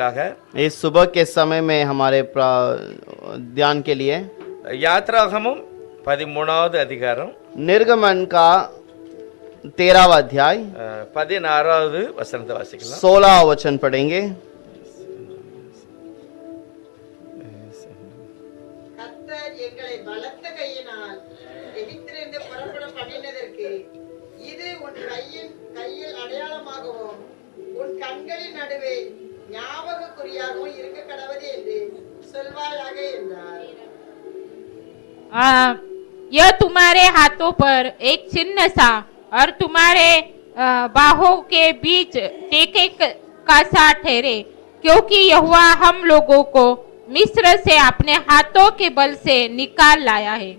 தியானத்திற்காக इस सुबह के समय में हमारे ध्यान के लिए யாத்ராகமும் 13வது அதிகாரம் निर्गमन का 13वां अध्याय 16வது வசனத்தை வாசிக்கலாம். 16 वचन पढ़ेंगे. கர்த்தர் எங்களை பலத்த கையினால் எகிப்திலிருந்து புறப்பட பண்ணினதற்கு இது உன் கையில் அடையாளமாகவும் உன் கண்களின் நடுவே ஞாபகக்குறியாகவும் இருக்க கடவது என்று சொல்வாயாக என்றார். यह तुम्हारे हाथों पर एक चिन्ह सा और तुम्हारे बाहों के बीच टेके का सा ठहरे, क्योंकि यहोवा हम लोगों को मिस्र से अपने हाथों के बल से निकाल लाया है.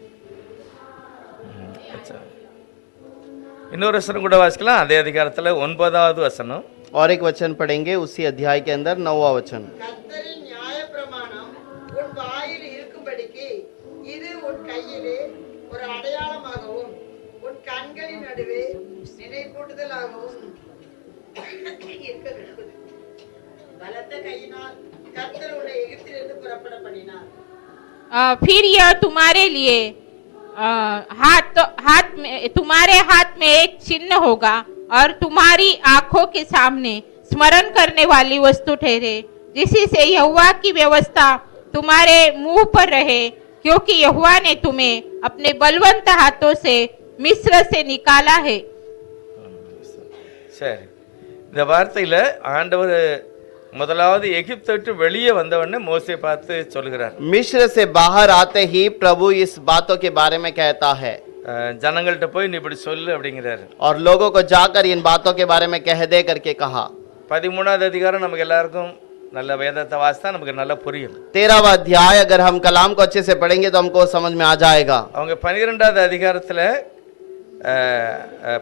இன்னொரு வசனம் கூட வாசிக்கலாம். அதே அதிகாரத்துல 9வது வசனம். और एक वचन पढ़ेंगे उसी अध्याय के अंदर 9वां वचन. கர்த்தரின் நியாயப்பிரமாணம் உன் வாயில் இருக்கும்படிக்கு இது உன் கையிலே ஒரு அடையாளமாகவும் உன் கண்களின் நடுவே நினைப்பூட்டுதலாகவும் இருக்க கடவுது. பலத்த கையினால் கர்த்தர் உன்னை எகிப்திலிருந்து புறப்பட பண்ணினார். फिर यह तुम्हारे लिए तुम्हारे हाथ में एक चिन्ह होगा और तुम्हारी आंखों के सामने स्मरण करने वाली वस्तु ठहरे, जिसी से यहोवा की व्यवस्था तुम्हारे मुंह पर रहे, क्योंकि यहोवा ने तुम्हें अपने बलवंत हाथों से मिस्र से निकाला है. சரி, இந்த வார்த்தையில ஆண்டவர் முதலாவது எகிப்தை விட்டு வெளியே வந்தவொடனே மோசே பார்த்து சொல்கிறார். मिस्र से बाहर आते ही प्रभु इस बातों के बारे में कहता है ஜனங்கள்ட்ட போய் நீ இப்படி சொல்லு அப்படிங்கிறாரு. और लोगों को जाकर इन बातों के बारे में कह दे करके कहा. 13வது அதிகாரம் நமக்கு எல்லாருக்கும் நல்ல வேதத்தை வாசித்தா நமக்கு நல்லா புரியும். 13वां अध्याय अगर हम कलाम को अच्छे से पढ़ेंगे तो हमको समझ में आ जाएगा. அவங்க 12வது அதிகாரத்துல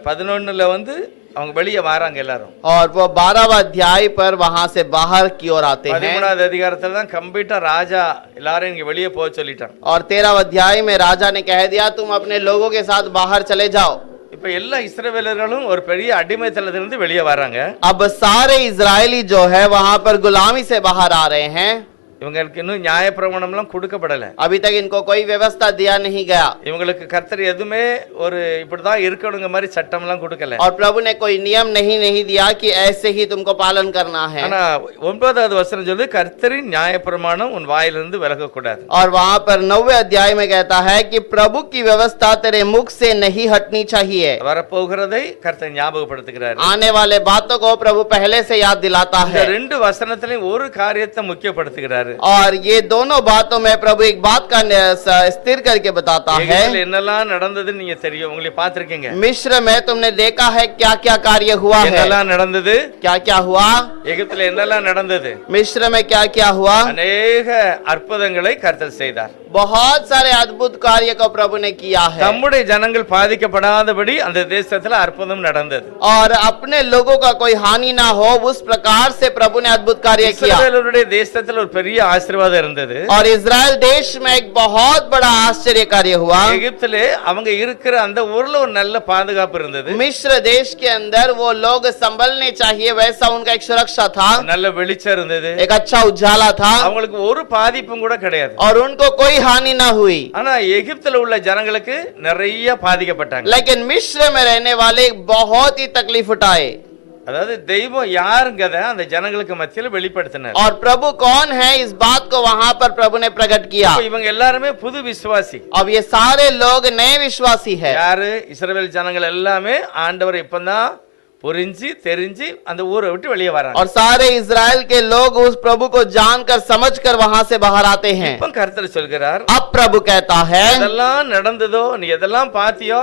11ல வந்து அவங்க வெளியே வராங்க எல்லாரும். और वो 12वां अध्याय पर वहां से बाहर की ओर आते हैं. 13வது அதிகாரத்துல தான் கம்ப்ளீட்டா ராஜா எல்லாரும் இங்க வெளியே போக சொல்லிட்டான். और 13वां अध्याय में राजा ने कह दिया तुम अपने लोगों के साथ बाहर चले जाओ. இப்ப எல்லா இஸ்ரவேலர்களும் ஒரு பெரிய அடிமைத்தனத்திலிருந்து வெளியே வராங்க. अब सारे इजरायली जो है वहां पर गुलामी से बाहर आ रहे हैं. இவங்களுக்கு இன்னும் நியாயப்பிரமாணம்லாம் கொடுக்கப்படல. अभी तक इनको कोई व्यवस्था दिया नहीं गया. இவங்களுக்கு கர்த்தர் எதுவுமே ஒரு இப்படிதான் இருக்கணுங்க மாதிரி சட்டம்லாம் கொடுக்கல. और प्रभु ने कोई नियम नहीं दिया कि ऐसे ही तुमको पालन करना है. ஆனா 9வது வசனம் சொல்லுது கர்த்தரின் நியாயப்பிரமாணம் உன் வாயிலிருந்து விலக கூடாது. और वहां पर 9वें अध्याय में कहता है कि प्रभु की व्यवस्था तेरे मुख से नहीं हटनी चाहिए. வரப்போகிறதை கர்த்தர் ஞாபகப்படுத்துகிறார். आने वाले बातों को प्रभु पहले से याद दिलाता இந்த है. ரெண்டு வசனத்திலையும் ஒரு காரியத்தை முக்கியப்படுத்துகிறார். और ये दोनों बातों में प्रभु एक बात का स्थिर करके बताता है. எகிப்தில் என்னெல்லாம் நடந்ததுன்னு நீங்க தெரியும், உங்களை பார்த்திருக்கீங்க. मिस्र में तुमने देखा है क्या क्या कार्य हुआ है. என்னெல்லாம் நடந்தது, क्या क्या हुआ. எகிப்தில் என்னெல்லாம் நடந்தது, मिस्र में क्या क्या हुआ. अनेक அற்புதங்களை கர்த்தர் செய்தார். बहुत सारे अद्भुत कार्य को प्रभु ने किया है. நம்முடைய ஜனங்கள் பாதிக்கப்படாதபடி அந்த தேசத்துல அற்புதம் நடந்தது. और अपने लोगों का कोई हानि ना हो उस प्रकार से प्रभु ने अद्भुत कार्य किया. இஸ்ரவேலருடைய தேசத்துல ஒரு பெரிய ஆசீர்வாதம் இருந்தது. और इजराइल देश में एक बहुत बड़ा आश्चर्य कार्य हुआ. எகிப்திலே அவங்க இருக்கிற அந்த ஊர்ல ஒரு நல்ல பாதுகாப்பு இருந்தது. मिस्र देश के अंदर वो लोग संभलने चाहिए वैसा उनका एक सुरक्षा था. நல்ல வெளிச்சம் இருந்தது. एक अच्छा उजाला था. அவங்களுக்கு ஒரு பாதிப்பும் கூட கிடையாது. और उनको कोई हानि ना हुई. ஆனா எகிப்தில உள்ள ஜனங்களுக்கு நிறைய பாதிக்கப்பட்டாங்க. लेकिन मिस्र में रहने वाले बहुत ही तकलीफ उठाए. அதாவது தெய்வம் யாருங்கத அந்த ஜனங்களுக்கு மத்தியில வெளிப்படுத்தினார். और प्रभु कौन है इस बात को वहां पर प्रभु ने प्रकट किया. இவங்க எல்லாரும் புது விசுவாசி. अब ये सारे लोग नए विश्वासी है. யாரு இஸ்ரவேல் ஜனங்கள் எல்லாமே ஆண்டவரை இப்பதான் புரிஞ்சு தெரிஞ்சு அந்த ஊரை விட்டு வெளியே வராங்க. और सारे इजराइल के लोग उस प्रभु को जानकर समझकर वहां से बाहर आते हैं. இப்ப கர்த்தர் சொல்கிறார், अब प्रभु कहता है இதெல்லாம் நடந்ததோ நீ எதெல்லாம் பாத்தியோ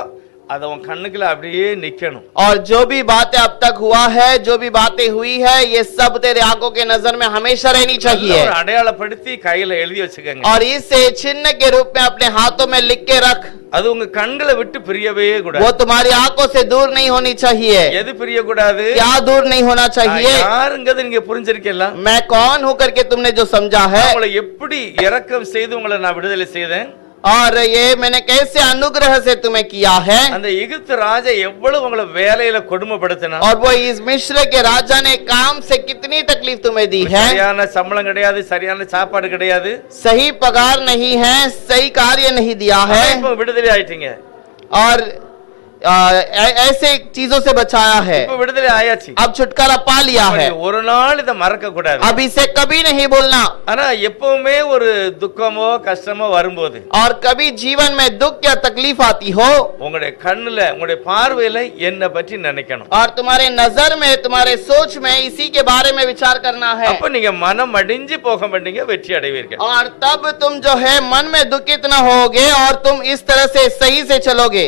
அது உன் கண்ணுக்குள்ள அப்படியே நிக்கணும். और जो भी बातें अब तक हुआ है जो भी बातें हुई है ये सब तेरे आंखों के नजर में हमेशा रहनी चाहिए. ஒரு அடையாளப்படுத்தி கையில எழுதி வச்சுக்கங்க. और इसे चिन्ह के रूप में अपने हाथों में लिख के रख. அது உங்க கண்களை விட்டு பிரியவே கூடாது. वो तुम्हारी आंखों से दूर नहीं होनी चाहिए. எது பிரிய கூடாது, क्या दूर नहीं होना चाहिए. யாருங்கது நீங்க புரிஞ்சிருக்கீங்களா. मैं कौन हूं करके तुमने जो समझा है. உங்களை எப்படி இரக்கம் செய்து உங்களை நான் விடுதலை செய்தேன். और ये मैंने कैसे अनुग्रह से तुम्हें किया है। அந்த எகிப்து ராஜா எவ்வளவு உங்களை வேலையில கொடுமைப்படுத்தினா, और वो इस मिस्र के राजा ने काम से कितनी तकलीफ तुम्हें दी है। சரியான சம்பளம் கிடையாது, சரியான சாப்பாடு கிடையாது, सही पगार नहीं है, सही कार्य नहीं दिया है, இப்ப விடுதலை ஆயிட்டீங்க, और ऐसे चीजों से बचाया है। இப்ப விடுதலை ஆயாச்சு, अब छुटकारा पा लिया है। ஒரு நாள் இதை மறக்க கூடாது। अब इसे कभी नहीं बोलना। ஆனா எப்பவுமே ஒரு துக்கமோ கஷ்டமோ வரும்போது, और कभी जीवन में दुख या तकलीफ आती हो, உங்களுடைய கண்ணுல உங்களுடைய பார்வையில என்ன பற்றி நினைக்கணும்। और तुम्हारे नजर में तुम्हारे सोच में इसी के बारे में विचार करना है। அப்ப நீங்க மனம் அடிஞ்சு போக மாட்டீங்க, வெற்றி அடைவீர்கள்। और तब तुम जो है मन में दुखित न होगे और तुम इस तरह से सही से चलोगे।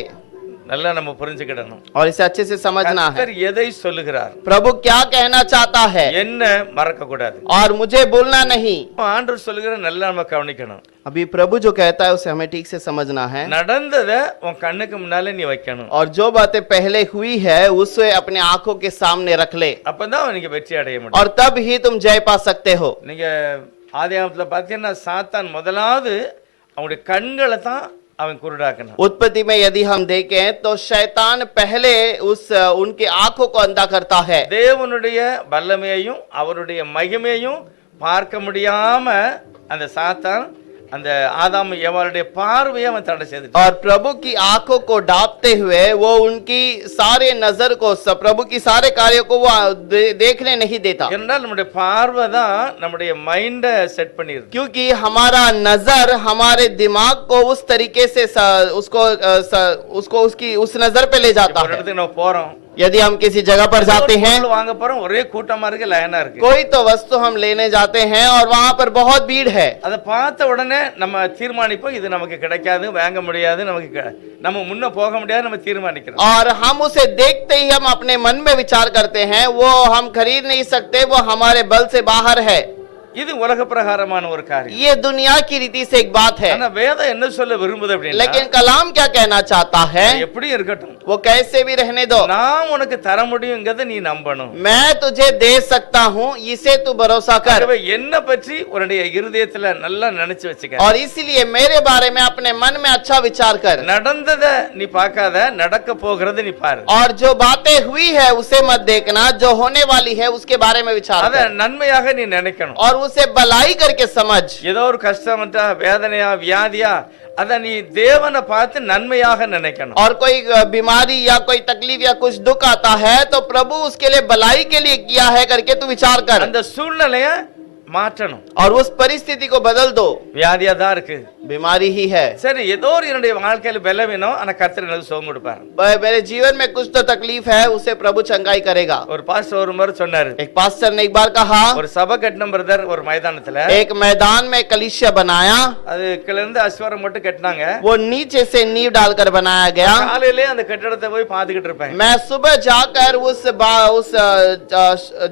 நல்லா நம்ம புரிஞ்சுக்கிடணும், और इसे अच्छे से समझना है கர்த்தர் எதை சொல்லுகிறார், प्रभु क्या कहना चाहता है, என்ன மறக்க கூடாது। और मुझे बोलना नहीं। ஆண்டவர் சொல்லுகிற நல்லா நம்ம கவனிக்கணும்। अभी प्रभु जो कहता है उसे हमें ठीक से समझना है। நடந்ததை உன் கண்ணுக்கு முன்னால நீ வைக்கணும், और जो बातें पहले हुई है उसे अपने आंखों के सामने रख ले, அப்பதான் நீங்க வெற்றி அடைய முடியும்। और तब ही तुम जय पा सकते हो। நீங்க ஆதியாகமத்துல பாத்தீங்கன்னா சாத்தான் முதலாவது அவனுடைய கண்களை தான் அவன் குருடாக்கணும்। उत्पत्ति में यदि हम देखें तो शैतान पहले उनके आंखों को अंधा करता है। தேவனுடைய வல்லமையையும் அவருடைய மகிமையையும் பார்க்க முடியாம அந்த சாத்தான் அந்த ஆதாம் ஏவாளுடைய பார்வையை அவன் தடை செய்துட்டான்। और प्रभु की आंखों को ढांपते हुए वो उनकी सारे नजर को, प्रभु की सारे कार्यों को वो देखने नहीं देता। என்றால் நம்முடைய பார்வை தான் நம்முடைய மைண்டை செட் பண்ணிருது। क्योंकि हमारा नजर हमारे दिमाग को उस तरीके से उसको उसकी उस नजर पे ले जाता ஒரு है। இடத்துக்கு நம்ம போறோம், यदि हम किसी जगह पर जाते हैं, பொருள் வாங்க போறோம், ஒரே கூட்டமா இருக்கு, லைனா இருக்கு, कोई तो वस्तु हम लेने जाते हैं और वहां पर बहुत भीड़ है। அதை பார்த்த உடனே நம்ம தீர்மானிப்போம் இது நமக்கு கிடைக்காது, வாங்க முடியாது, நமக்கு நம்ம முன்ன போக முடியாது, நம்ம தீர்மானிக்கிறோம்। और हम उसे देखते ही हम अपने मन में विचार करते हैं वो हम खरीद नहीं सकते, वो हमारे बल से बाहर है। இது உலக பிரகாரமான ஒரு காரியம்। ये दुनिया की रीति से एक बात है। ஆனா வேதம் என்ன சொல்ல விரும்புது அப்படின்னா, लेकिन कलाम क्या कहना चाहता है, எப்படி இருக்கட்டும், वो कैसे भी रहने दो, நான் உனக்கு தர முடியுங்கிறத நீ நம்பணும்। मैं तुझे दे सकता हूँ, इसे तू भरोसा कर। ஆகவே என்ன பற்றி உன்னுடைய இருதயத்துல நல்லா நினைச்சு வச்சுக்க। और इसीलिए मेरे बारे में अपने मन में अच्छा विचार कर। நடந்ததை நீ பார்க்காத, நடக்க போகிறது நீ பாரு। और जो बातें हुई है उसे मत देखना, जो होने वाली है उसके बारे में विचार அத कर நன்மையாக நீ நினைக்கணும்। और उसे भलाई करके समझ। ஏதோ ஒரு கஷ்டம் வந்தா, வேதனையா, வியாதியா, அத நீ தேவனை பார்த்து நன்மையாக நினைக்கணும்। और कोई बीमारी या कोई तकलीफ या कुछ दुख आता है तो प्रभु उसके लिए भलाई के लिए किया है करके तू विचार कर அந்த சூழ்நிலைய மாற்றணும்। और उस परिस्थिति को बदल दो। வியாதியா தான் இருக்கு, बीमारी ही है, சரி, ஏதோ ஒரு என்னுடைய வாழ்க்கையில பலவீனம், ஆனா கர்த்தர் எனக்கு சுகம் கொடுப்பார்। मेरे जीवन में कुछ तो तकलीफ है, उसे प्रभु चंगाई करेगा। ஒரு பாஸ்டர் ஒரு முறை சொன்னாரு, एक पास्टर ने एक बार कहा, ஒரு சபை கட்டின பிரதர் ஒரு மைதானத்துல, एक मैदान में कलीसिया बनाया, அது கீழ இருந்து அஸ்வாரம் மட்டும் கட்டினாங்க, वो नीचे से नींव डालकर बनाया गया। காலையிலே அந்த கட்டடத்தை போய் பாத்துக்கிட்டு இருப்பேன்। मैं सुबह जाकर उस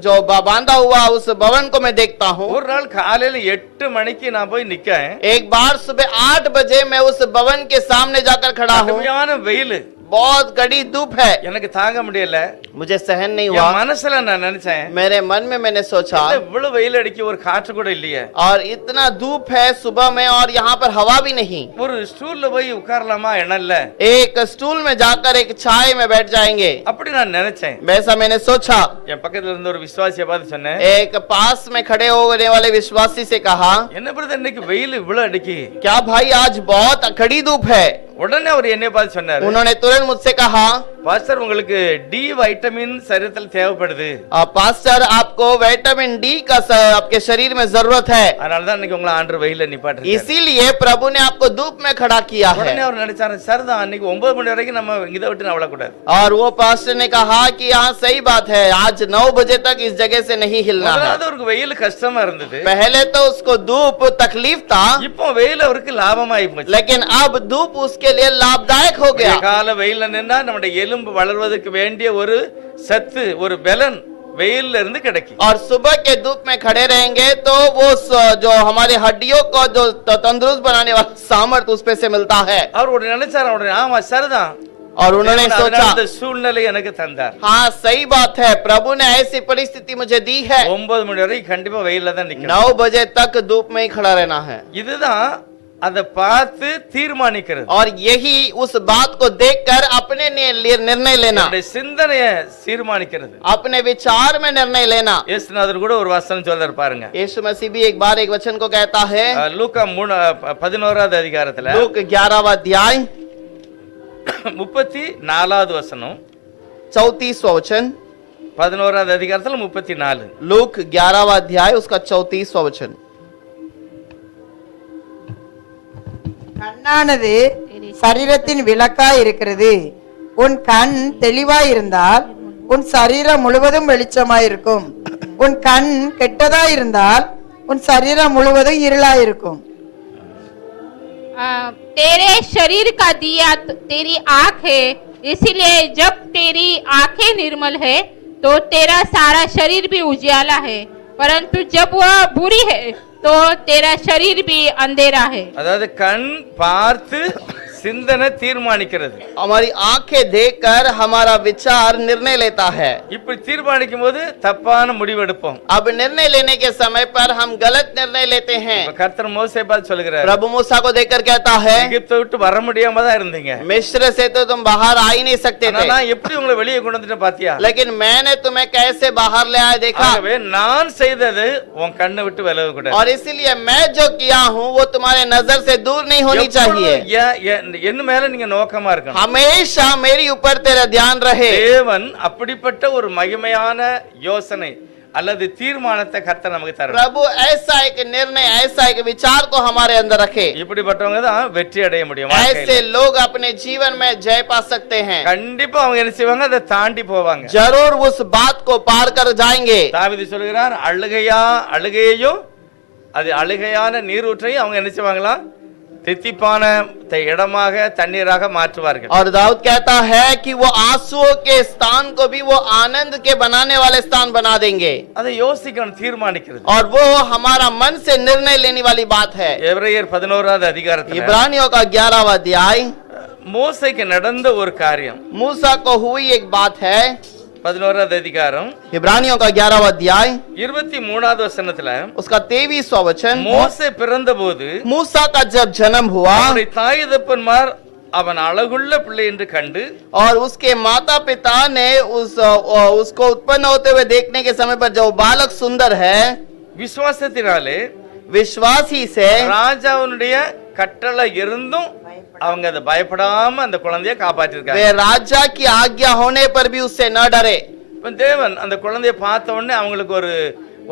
जो बांधा हुआ उस भवन को मैं देखता हूँ। ஒரு நாள் காலையில 8 மணிக்கு நான் போய் நிக்கேன், एक बार सुबह 8 बजे मैं उस भवन के सामने जाकर खड़ा हूँ। கடுமையான வெயில், बहुत कड़ी धूप है, எனக்கு தாங்க முடியல। मुझे सहन नहीं என் हुआ। மனசுல நான் நினைச்சேன், मेरे मन में मैंने सोचा, இவ்வளவு வெயில் அடிக்க ஒரு காற்று கூட இல்லையே, और इतना धूप है सुबह में और यहाँ पर हवा भी नहीं, ஒரு ஸ்டூல்ல போய் உட்காரலாமா, இடம் இல்ல, एक स्टूल में जाकर एक छाए में बैठ जाएंगे, அப்படி நான் நினைச்சேன்। वैसा मैंने सोचा। என் பக்கத்துல இருந்த ஒரு விசுவாசியை பார்த்து சொன்னேன், एक पास में खड़े होने वाले विश्वासी से कहा, என்ன பிரதர் இன்னைக்கு வெயில் இவ்வளவு அடிக்கி? क्या भाई आज बहुत कड़ी धूप है? உடனே அவர் என்னை பார்த்து சொன்னாரு, उन्होंने तुरंत मुझसे कहा, பாஸ்டர் உங்களுக்கு டி வைட்டமின் சரீரத்தில் தேவைப்படுது, पास्टर आपको विटामिन डी का आपके शरीर में जरूरत है, அதனாலதான் இன்னைக்கு உங்களை ஆண்டவர் வெயில நிப்பாட்டிருக்காரு। इसीलिए प्रभु ने आपको धूप में खड़ा किया है। உடனே அவர் நினைச்சாரு, சரிதான், அன்னைக்கு 9 மணி வரைக்கும் நம்ம இதை விட்டு நவள கூடாது। और वो पास्टर ने कहा कि हाँ सही बात है, आज 9 बजे तक इस जगह से नहीं हिलना है। முதலாவது அவருக்கு வெயில் கஷ்டமா இருந்தது, पहले तो उसको धूप तकलीफ था, இப்போ வெயில் அவருக்கு லாபமாயி போச்சு। लेकिन अब धूप उसके लिए लाभदायक हो गया। கால வெயில்ல நின்னா நம்முடைய எலும்பு வளர்வதற்கு வேண்டிய ஒரு சத்து, ஒரு பலன் வெயில்ல இருந்து கிடைக்கும்। और सुबह के धूप में खड़े रहेंगे तो वो जो हमारे हड्डियों को जो तंदुरुस्त बनाने वाला सामर्थ्य उस पे से मिलता है। அவர் உடனே நினைச்சாரு, உடனே ஆமா சரிதான், और उन्होंने सोचा, அந்த சூழ்நிலை எனக்கு தந்தார்। हाँ सही बात है, प्रभु ने ऐसी परिस्थिति मुझे दी है। 9 மணி வரைக்கும் கண்டிப்பா வெயில்ல தான் நிக்கணும்। 9 बजे तक धूप में ही खड़ा रहना है। இதுதான் அதை பார்த்து தீர்மானிக்கிறது. और यही उस बात को देखकर अपने लिए निर्णय लेना, நம்முடைய சிந்தனையை தீர்மானிக்கிறது. अपने विचार में निर्णय लेना। இயேசுநாதர் கூட ஒரு வசனம் சொல்றாரு பாருங்க. यीशु मसीह भी एक बार एक वचन को कहता है, லூக்கா 11வது அதிகாரத்துல लूक 11वां अध्याय 34வது வசனம், 34वां वचन, 11வது அதிகாரத்துல 34. लूक 11वां अध्याय उसका 34वां वचन। கண்ணானது சரீரத்தின் விளக்காய் இருக்கிறது. உன் கண் தெளிவாய் இருந்தால் உன் சரீரம் முழுவதும் வெளிச்சமாயிருக்கும். உன் கண் கெட்டதாய் இருந்தால் உன் சரீரம் முழுவதும் இருளாயிருக்கும். तेरे शरीर का दिया तेरी आँख है, इसीलिए जब तेरी आंखें निर्मल है तो तेरा सारा शरीर भी उजियाला है, परंतु जब वह बुरी है तो तेरा शरीर भी अंधेरा है. அதாவது கண் பார்த்து சிந்தனை தீர்மானிக்கிறது. हमारी आंखें देखकर हमारा विचार निर्णय लेता है। இப்படி தீர்மானிக்கும் போது தப்பான முடிவெடுப்போம். अब निर्णय लेने के समय पर हम गलत निर्णय लेते हैं। இப்ப கர்த்தர் மோசே பார்த்து சொல்லுகிறார், प्रभु मूसा को देखकर कहता है, எகிப்தை விட்டு வர முடியாம தான் இருந்தீங்க, मिस्र से तो तुम बाहर आ ही नहीं सकते ஆனா थे, நான் எப்படி உங்களை வெளியே கொண்டு வந்துட்டேன் பாத்தியா? लेकिन मैंने तुम्हें कैसे बाहर ले आया देखा। ஆகவே நான் செய்தது உன் கண்ணை விட்டு விலக கூடாது. और इसीलिए मैं जो किया हूँ वो तुम्हारे नजर से दूर नहीं होनी चाहिए। என்ன மேல நீங்க நோக்கமா இருக்கணும். हमेशा मेरी ऊपर तेरा ध्यान रहे। தேவன் அப்படிப்பட்ட ஒரு மகிமையான யோசனை அல்லது தீர்மானத்தை கர்த்தர் நமக்கு தரணும். प्रभु ऐसा एक निर्णय, ऐसा एक विचार को हमारे अंदर रखे। இப்படிப்பட்டவங்க தான் வெற்றி அடைய முடியும். ऐसे लोग अपने जीवन में जय पा सकते हैं। கண்டிப்பா அவங்க என்ன செய்வாங்க, அதை தாண்டி போவாங்க. जरूर उस बात को पार कर जाएंगे। தாவீது சொல்கிறார், அழுகையையும் அது அழுகையான நீரூற்றையும் அவங்க என்ன செய்வாங்களா, தித்திப்பான இடமாக தண்ணீராக மாற்றுவார்கள். और दाऊद कहता है कि वो आंसुओं के स्थान को भी वो आनंद के बनाने वाले स्थान बना देंगे। அதை யோசிக்கணும், தீர்மானிக்கிறது. और वो हमारा मन से निर्णय लेने वाली बात है। எபிரேயர் 11வது அதிகாரத்தில் इब्रानियों का 11वां अध्याय, மோசேக்கு நடந்த ஒரு காரியம். मूसा को हुई एक बात है। 11வது அதிகாரம் इब्रानियों का 11वां अध्याय 23வது வசனத்துல, उसका 23वां वचन, மோசே பிறந்தபோது मूसा का जब जन्म हुआ அவனுடைய தாய் தகப்பன்மார் அவன் அழகுள்ள பிள்ளை என்று கண்டு, और उसके माता पिता ने उसको उत्पन्न होते हुए देखने के समय पर जो बालक सुंदर है, விசுவாசத்தினாலே विश्वास ही से ராஜாவுடைய கட்டளை இருந்தும் அவங்க அதை பயப்படாம அந்த குழந்தையை காப்பாற்றிருக்காங்க. वे राजा की आज्ञा होने पर भी उससे न डरे। இப்ப தேவன் அந்த குழந்தையை பார்த்த உடனே அவங்களுக்கு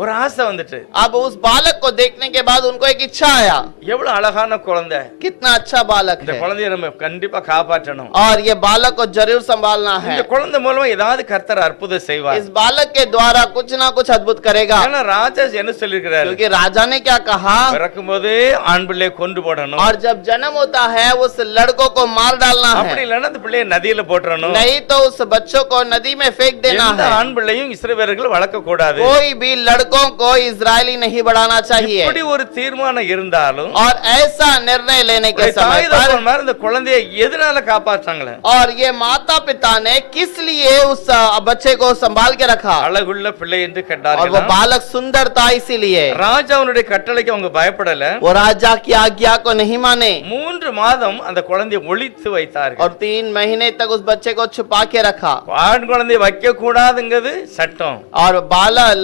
ஒரு ஆசை வந்துட்டு, अब उस बालक को देखने के बाद उनको एक इच्छा आया, எவ்வளவு அழகான குழந்தை, कितना अच्छा बालक இந்த है, குழந்தையை நம்ம கண்டிப்பா காப்பாற்றணும். और ये बालक को जरूर संभालना है। இந்த குழந்தை மூலமா ஏதாவது கர்த்தர் அற்புதம் செய்வார். इस बालक के द्वारा कुछ ना कुछ अद्भुत करेगा। ஏன்னா ராஜா என்ன சொல்லிருக்கிறாரு, क्योंकि राजा ने क्या कहा, பிறக்கும் போதே ஆண் பிள்ளையை கொண்டு போடணும், और जब जन्म होता है उस लड़कों को मार डालना அப்படி है, இல்லைன்னா அந்த பிள்ளையை நதியில போட்டுறணும். नहीं तो उस बच्चों को नदी में फेंक देना எந்த है। ஆண் பிள்ளையும் இஸ்ரவேலர்கள் வளர்க்க கூடாது. कोई भी लड़कों को इजरायली नहीं बढ़ाना चाहिए। இப்படி ஒரு தீர்மானம் இருந்தாலும் और ऐसा निर्णय लेने के समय தாய் पर, தகப்பன்மார் இந்த குழந்தையை எதனால காப்பாற்றாங்களே, और ये माता पिता ने किस लिए उस बच्चे को संभाल के रखा, அழகுள்ள பிள்ளை என்று और वो கண்டார்கள். बालक सुंदर था इसीलिए। ராஜாவுடைய கட்டளைக்கு அவங்க பயப்படல. वो राजा की आज्ञा को नहीं माने, 3 மாதம் அந்த குழந்தையை ஒளித்து வைத்தார்கள். और 3 महीने तक उस बच्चे को छुपा के रखा। ஆண் குழந்தையை வைக்க கூடாதுங்கிறது சட்டம். और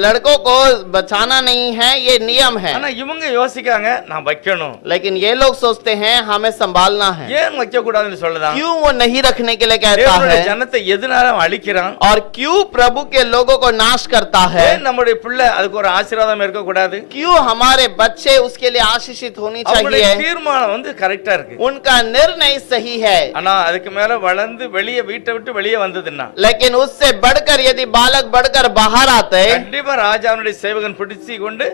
लड़कों को बचाना नहीं है, ये नियम है। ஆனா இவங்க யோசிக்காங்க, நான் வைக்கணும். लेकिन ये लोग सोचते हैं हमें संभालना है। ஏன் வைக்க கூடாதுன்னு சொல்லுதான்? क्यों वो नहीं रखने के लिए कहता தேவனுடைய है, ஜனத்தை எதனால அழிக்கிறான்? और क्यों प्रभु के लोगों को नाश करता है, ஏன் நம்முடைய பிள்ளை அதுக்கு ஒரு ஆசீர்வாதம் இருக்க கூடாது? क्यों हमारे बच्चे उसके लिए आशीषित होनी அவங்களுடைய चाहिए। தீர்மானம் கரெக்டா இருக்கு. उनका निर्णय सही है, ஆனா அதுக்கு மேல வளர்ந்து வெளியே வீட்டை விட்டு வெளியே வந்ததுன்னா लेकिन उससे बढ़कर यदि बालक बढ़कर बाहर आते, கண்டிப்பா ராஜாவுடைய சேவகன் பிடிச்சு கொண்டு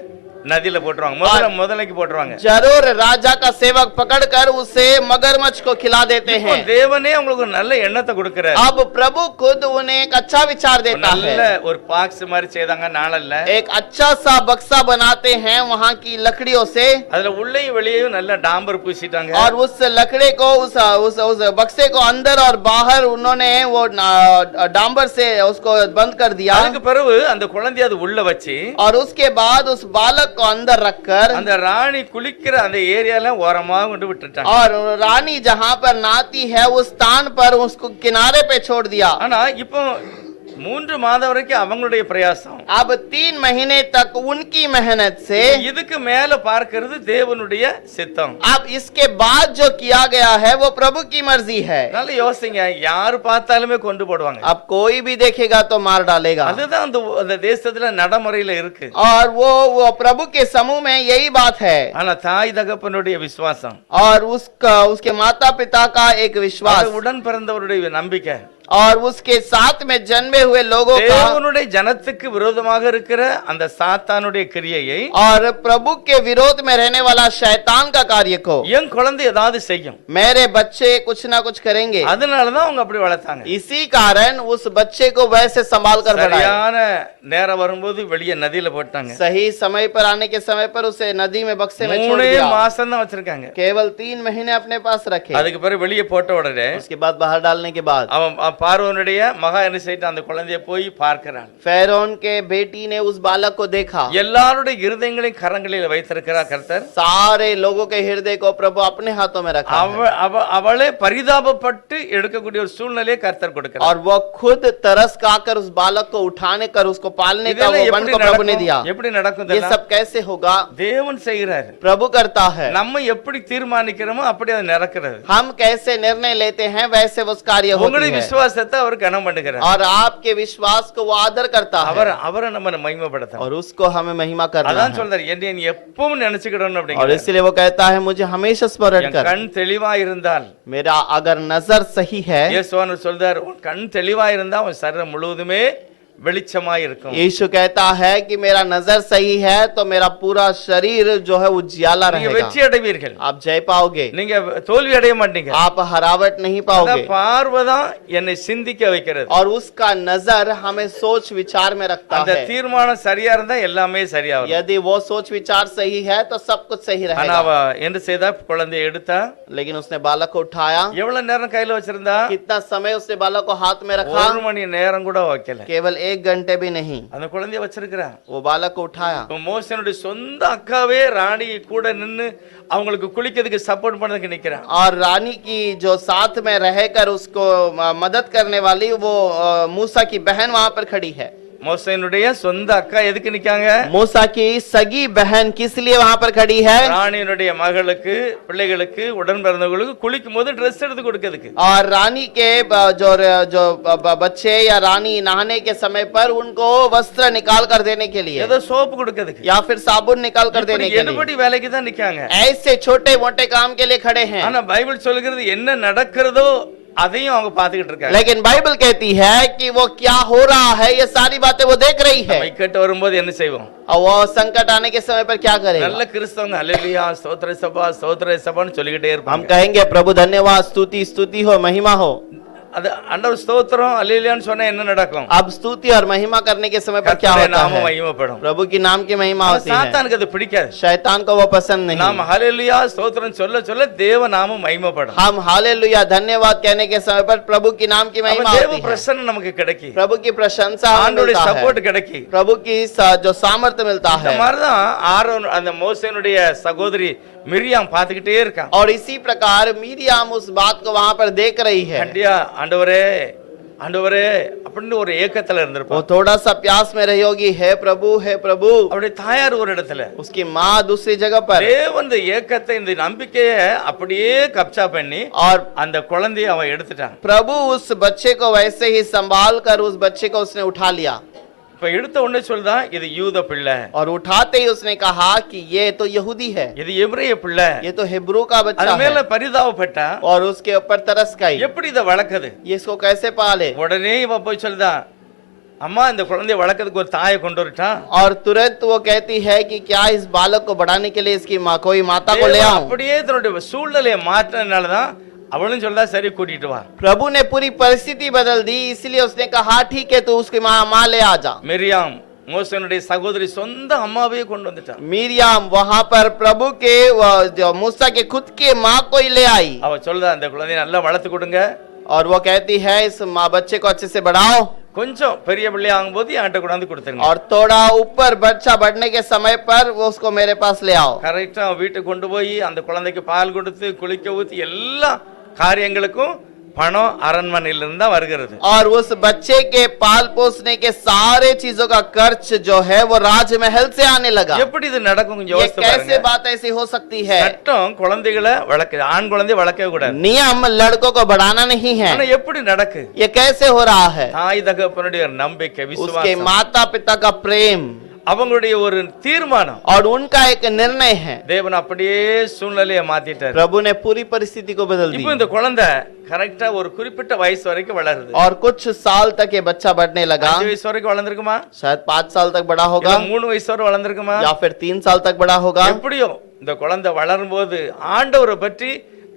நதியில போட்டுருவாங்க, முதலைக்கு போட்டுருவாங்க. जरूर राजा का सेवक पकड़कर उसे मगरमच्छ को खिला देते இப்போ हैं। தேவனே உங்களுக்கு ஒரு நல்ல எண்ணத்தை கொடுக்கிறார். अब प्रभु खुद उन्हें एक अच्छा विचार देता நல்ல है। ஒரு பாக்ஸ் மாதிரி செய்தாங்க நாளல்ல, एक अच्छा सा बक्सा बनाते हैं वहाँ की लकड़ियों से, அதுல உள்ளேயும் வெளியேயும் நல்ல டாம்பர் பூசிட்டாங்க. और उस लकड़े को उस बक्से को अंदर और बाहर उन्होंने वो डांबर से उसको बंद कर दिया। அதுக்கு பிறகு அந்த குழந்தைய அது உள்ள வச்சு और उसके बाद उस बालक को अंदर रखकर அந்த ராணி குளிக்கிற அந்த ஏரியால ஓரமா கொண்டு விட்டுட்டாங்க. और रानी जहाँ पर नहाती है उस स्थान पर उसको किनारे पे छोड़ दिया। ஆனா இப்போ 3 மாதம் வரைக்கும் அவங்களுடைய பிரயாசம். अब 3 महीने तक उनकी मेहनत से இதுக்கு மேல பார்க்கிறது தேவனுடைய சித்தம். अब इसके बाद जो किया गया है वो प्रभु की मर्जी है। நல்ல யோசிங்க, யார் பார்த்தாலுமே கொண்டு போடுவாங்க. अब कोई भी देखेगा तो मार डालेगा। அதுதான் அந்த தேசத்துல நடைமுறையில இருக்கு. और वो प्रभु के समूह में यही बात है। ஆனா தாய் தகப்பனுடைய விசுவாசம், और उसके माता पिता का एक विश्वास உடன் பிறந்தவருடைய நம்பிக்கை, और उसके साथ में जन्मे हुए लोगों का தேவனுடைய ஜனத்துக்கு விரோதமாக இருக்கிற அந்த சாத்தானுடைய கிரியையை, और प्रभु के विरोध में रहने वाला शैतान का कार्य को என் குழந்தை ஏதாவது செய்யும். मेरे बच्चे कुछ ना कुछ करेंगे। அதனாலதான் அவங்க அப்படி வளர்த்தாங்க. इसी कारण उस बच्चे को वैसे संभाल कर बढ़ाया। சரியான நேரம் வரும்போது வெளியே நதியில போட்டாங்க. सही समय पर आने के समय पर उसे नदी में बक्से में छोड़ 3 दिया। மாசம் தான் வச்சிருக்காங்க. केवल 3 महीने अपने पास रखे। அதுக்கு பிறகு வெளியே போட்ட உடனே उसके बाद बाहर डालने के बाद அவன் பார்வோனுடைய மகா என்ன செய்யிட்டு அந்த குழந்தையை போய் பார்க்கிறான். फैरोन के बेटी ने उस बालक को देखा। எல்லாருடைய இருதயங்களையும் கரங்களில் வைத்திருக்கிறார் கர்த்தர். सारे लोगों के हृदय को प्रभु अपने हाथों में रखा है। அவளே பரிதாபப்பட்டு எடுக்கக்கூடிய ஒரு சூழ்நிலையை கர்த்தர் கொடுக்கிறார். और वो खुद तरस खाकर उस बालक को उठाने कर उसको पालने का वो वन को प्रभु ने दिया। எப்படி நடக்கும்? ये सब कैसे होगा? தேவன் செய்கிறார். प्रभु करता है। நம்ம எப்படி தீர்மானிக்கிறோமோ அப்படி அது நடக்கிறது. हम कैसे निर्णय लेते हैं वैसे वो कार्य होती உங்களுடைய है। விசுவாசத்தை அவர் கனம் பண்ணுகிறார். और आपके विश्वास को वो आदर करता है। அவரை நம்ம மகிமைப்படுத்தணும். और उसको हमें महिमा करना அதான் है। சொல்றாரு, என்னை நீ எப்பவும் நினைச்சுக்கிடணும் और அப்படிங்கிறார். इसलिए वो कहता है मुझे हमेशा स्मरण என் कर। கண் தெளிவா இருந்தால், मेरा अगर नजर सही है, இயேசுவானவர் சொல்றார், உன் கண் தெளிவா இருந்தா உன் சரீரம் முழுவதுமே வெளிச்சமாய் இருக்கும். यीशु कहता है कि मेरा नजर सही है तो मेरा पूरा शरीर जो है उजियाला நீங்க रहेगा। வெற்றி அடைவீர்கள். आप जय पाओगे, நீங்க தோல்வி அடைய மாட்டீங்க. आप हरावट नहीं அந்த पाओगे। பார்வைதான் என்னை சிந்திக்க வைக்கிறது. और उसका नजर हमें सोच विचार में रखता அந்த है। தீர்மானம் சரியா இருந்தா எல்லாமே சரியா வரும். यदि वो सोच विचार सही है तो सब कुछ सही ஆனா रहेगा। அவ என்ன செய்தா? குழந்தையை எடுத்தா. लेकिन उसने बालक को उठाया। எவ்வளவு நேரம் கையில வச்சிருந்தா? कितना समय उसने बालक को हाथ में रखा? 1 மணி நேரம் கூட வைக்கல. केवल 1 घंटे भी नहीं। அந்த குழந்தையை வச்சிருக்கிறா. वो बालक को उठाया। மோசனுடைய சொந்த அக்காவே ராணி கூட நின்னு அவங்களுக்கு குளிக்கிறதுக்கு சப்போர்ட் பண்ணதுக்கு நிக்கிறான். और रानी की जो साथ में रहकर उसको मदद करने वाली वो मूसा की बहन वहां पर खड़ी है। மோசனுடைய சொந்த அக்கா எதுக்கு நிக்காங்க? मूसा की सगी बहन किस लिए वहां पर खड़ी है? ராணியினுடைய மகளுக்கு, பிள்ளைகளுக்கு, உடன் பிறந்தவங்களுக்கு குளிக்கும் போது ட்ரெஸ் எடுத்து கொடுக்கிறதுக்கு. और रानी के जो बच्चे या रानी नहाने के समय पर उनको वस्त्र निकाल कर देने के लिए ஏதோ சோப்பு கொடுக்கிறதுக்கு. या फिर साबुन निकाल कर देने के लिए எடுபடி வேலைக்கு தான் நிக்காங்க. ऐसे छोटे मोटे काम के लिए खड़े हैं। ஆனா பைபிள் சொல்கிறது என்ன நடக்கிறதோ அதையும் அவங்க பாத்துக்கிட்டு இருக்காங்க. लेकिन बाइबल कहती है कि वो क्या हो रहा है ये सारी बातें वो देख रही है। இக்கட்டு வரும்போது என்ன செய்வோம்? और वो संकट आने के समय पर क्या करेगा? நல்ல கிறிஸ்தவங்க ஹல்லேலூயா ஸ்தோத்திர சபான்னு சொல்லிக்கிட்டே हम இருப்பாங்க. कहेंगे प्रभु धन्यवाद, स्तुति स्तुति हो, महिमा हो। அது ஆண்டவர் ஸ்தோத்திரம் ஹல்லேலூயான்னு சொன்னா என்ன நடக்கும்? अब स्तुति और महिमा करने के समय पर क्या கர்த்தருடைய होता நாமம் है? மகிமைப்படும். प्रभु की नाम की महिमा होती है। சாத்தானுக்கு அது பிடிக்காது. शैतान को वो पसंद नहीं। நாம ஹல்லேலூயா ஸ்தோத்திரம் சொல்ல சொல்ல தேவ நாமம் மகிமைப்படும். हम हालेलुया धन्यवाद कहने के समय पर प्रभु की नाम की महिमा தேவ होती है। பிரசன்னம் நமக்கு கிடைக்கும். प्रभु की प्रशंसा हमें ஆண்டவருடைய मिलता சப்போர்ட் है। கிடைக்கும். प्रभु की जो सामर्थ्य मिलता இந்த है। மாதிரிதான் ஆரோன் அந்த மோசேனுடைய சகோதரி மிரியாம் பாத்துக்கிட்டே இருக்கான். और इसी प्रकार मीरियाम उस बात को वहां पर देख रही है। கண்டியா ஆண்டவரே ஆண்டவரே அப்படின்னு ஒரு ஏக்கத்துல वो இருந்திருப்பான். थोड़ा सा प्यास में रही होगी, हे प्रभु हे प्रभु। அவருடைய தாயார் ஒரு இடத்துல, उसकी माँ दूसरी जगह पर। தேவன் இந்த ஏக்கத்தை இந்த நம்பிக்கையை அப்படியே கப்சா பண்ணி और அந்த குழந்தையை அவன் எடுத்துட்டான். प्रभु उस बच्चे को वैसे ही संभाल कर उस बच्चे को उसने उठा लिया। இப்ப எடுத்த உடனே சொல்றான், இது யூத பிள்ளை, और उठाते ही उसने कहा कि ये तो यहूदी है, இது எபிரேய பிள்ளை. ये तो हिब्रू का அது बच्चा மேல है। பரிதாபப்பட்டா, और उसके ऊपर तरस खाई, எப்படி இதை வளர்க்குது? ये इसको कैसे पाले। உடனே இவன் போய் சொல்றான், அம்மா இந்த குழந்தையை வளர்க்கறதுக்கு ஒரு தாயை கொண்டு வரட்டான். और तुरंत वो कहती है कि क्या इस बालक को बढ़ाने के लिए इसकी माँ कोई माता को ले आऊं। அப்படியே தன்னுடைய சூழ்நிலையை மாற்றினாலதான் அவளும் சொல்றா, சரி கூட்டிட்டு வா. प्रभु ने पूरी परिस्थिति बदल दी, इसलिए उसने कहा ठीक है तू उसकी माँ ले आ जा। மிரியாம் மோசனுடைய சகோதரி சொந்த அம்மாவே கொண்டு வந்துட்டான். मिरियाम वहां पर प्रभु के जो मूसा के खुद के माँ को ही ले आई। அவ சொல்றா, அந்த குழந்தையை நல்லா வளர்த்து கொடுங்க, और वो कहती है इस माँ बच्चे को अच्छे से बढ़ाओ, கொஞ்சம் பெரிய பிள்ளை ஆகும்போது என்கிட்ட கொண்டாந்து கொடுத்துருங்க. और थोड़ा ऊपर बच्चा बढ़ने के समय पर वो उसको मेरे पास ले आओ. கரெக்டா வீட்டுக்கு கொண்டு போய் அந்த குழந்தைக்கு பால் கொடுத்து குளிக்க ஊத்தி எல்லா காரியங்களுக்கும் பணம் அரண்மனையிலிருந்து தான் வருகிறது. और उस बच्चे के पाल पोसने के सारे चीजों का खर्च जो है वो राजमहल से आने लगा. எப்படி இது நடக்கும் கொஞ்சம் ये யோசித்து कैसे பாருங்க. बात ऐसी हो सकती है? சட்டம் குழந்தைகளை வளர்க்க ஆண் குழந்தை வளர்க்கவே கூடாது. नियम लड़कों को बढ़ाना नहीं है. ஆனா எப்படி நடக்கு? ये कैसे हो रहा है? தாய் தகப்பனுடைய நம்பிக்கை उसके விசுவாசம் माता पिता का प्रेम அவங்களுடைய ஒரு தீர்மானம். और उनका एक निर्णय है. தேவன் அப்படியே சூழ்நிலையை மாத்திட்டார். प्रभु ने पूरी परिस्थिति को बदल दी. இப்போ இந்த குழந்தை கரெக்டா ஒரு குறிப்பிட்ட வயசு வரைக்கும் வளருது. और कुछ साल तक ये बच्चा बढ़ने लगा. 5 வயசு வரைக்கும் வளர்ந்திருக்குமா? शायद 5 साल तक बड़ा होगा, 3 வயசு வரை வளர்ந்திருக்குமா? या फिर 3 साल तक बड़ा होगा. எப்படியோ இந்த குழந்தை வளரும் போது ஆண்டவரை பற்றி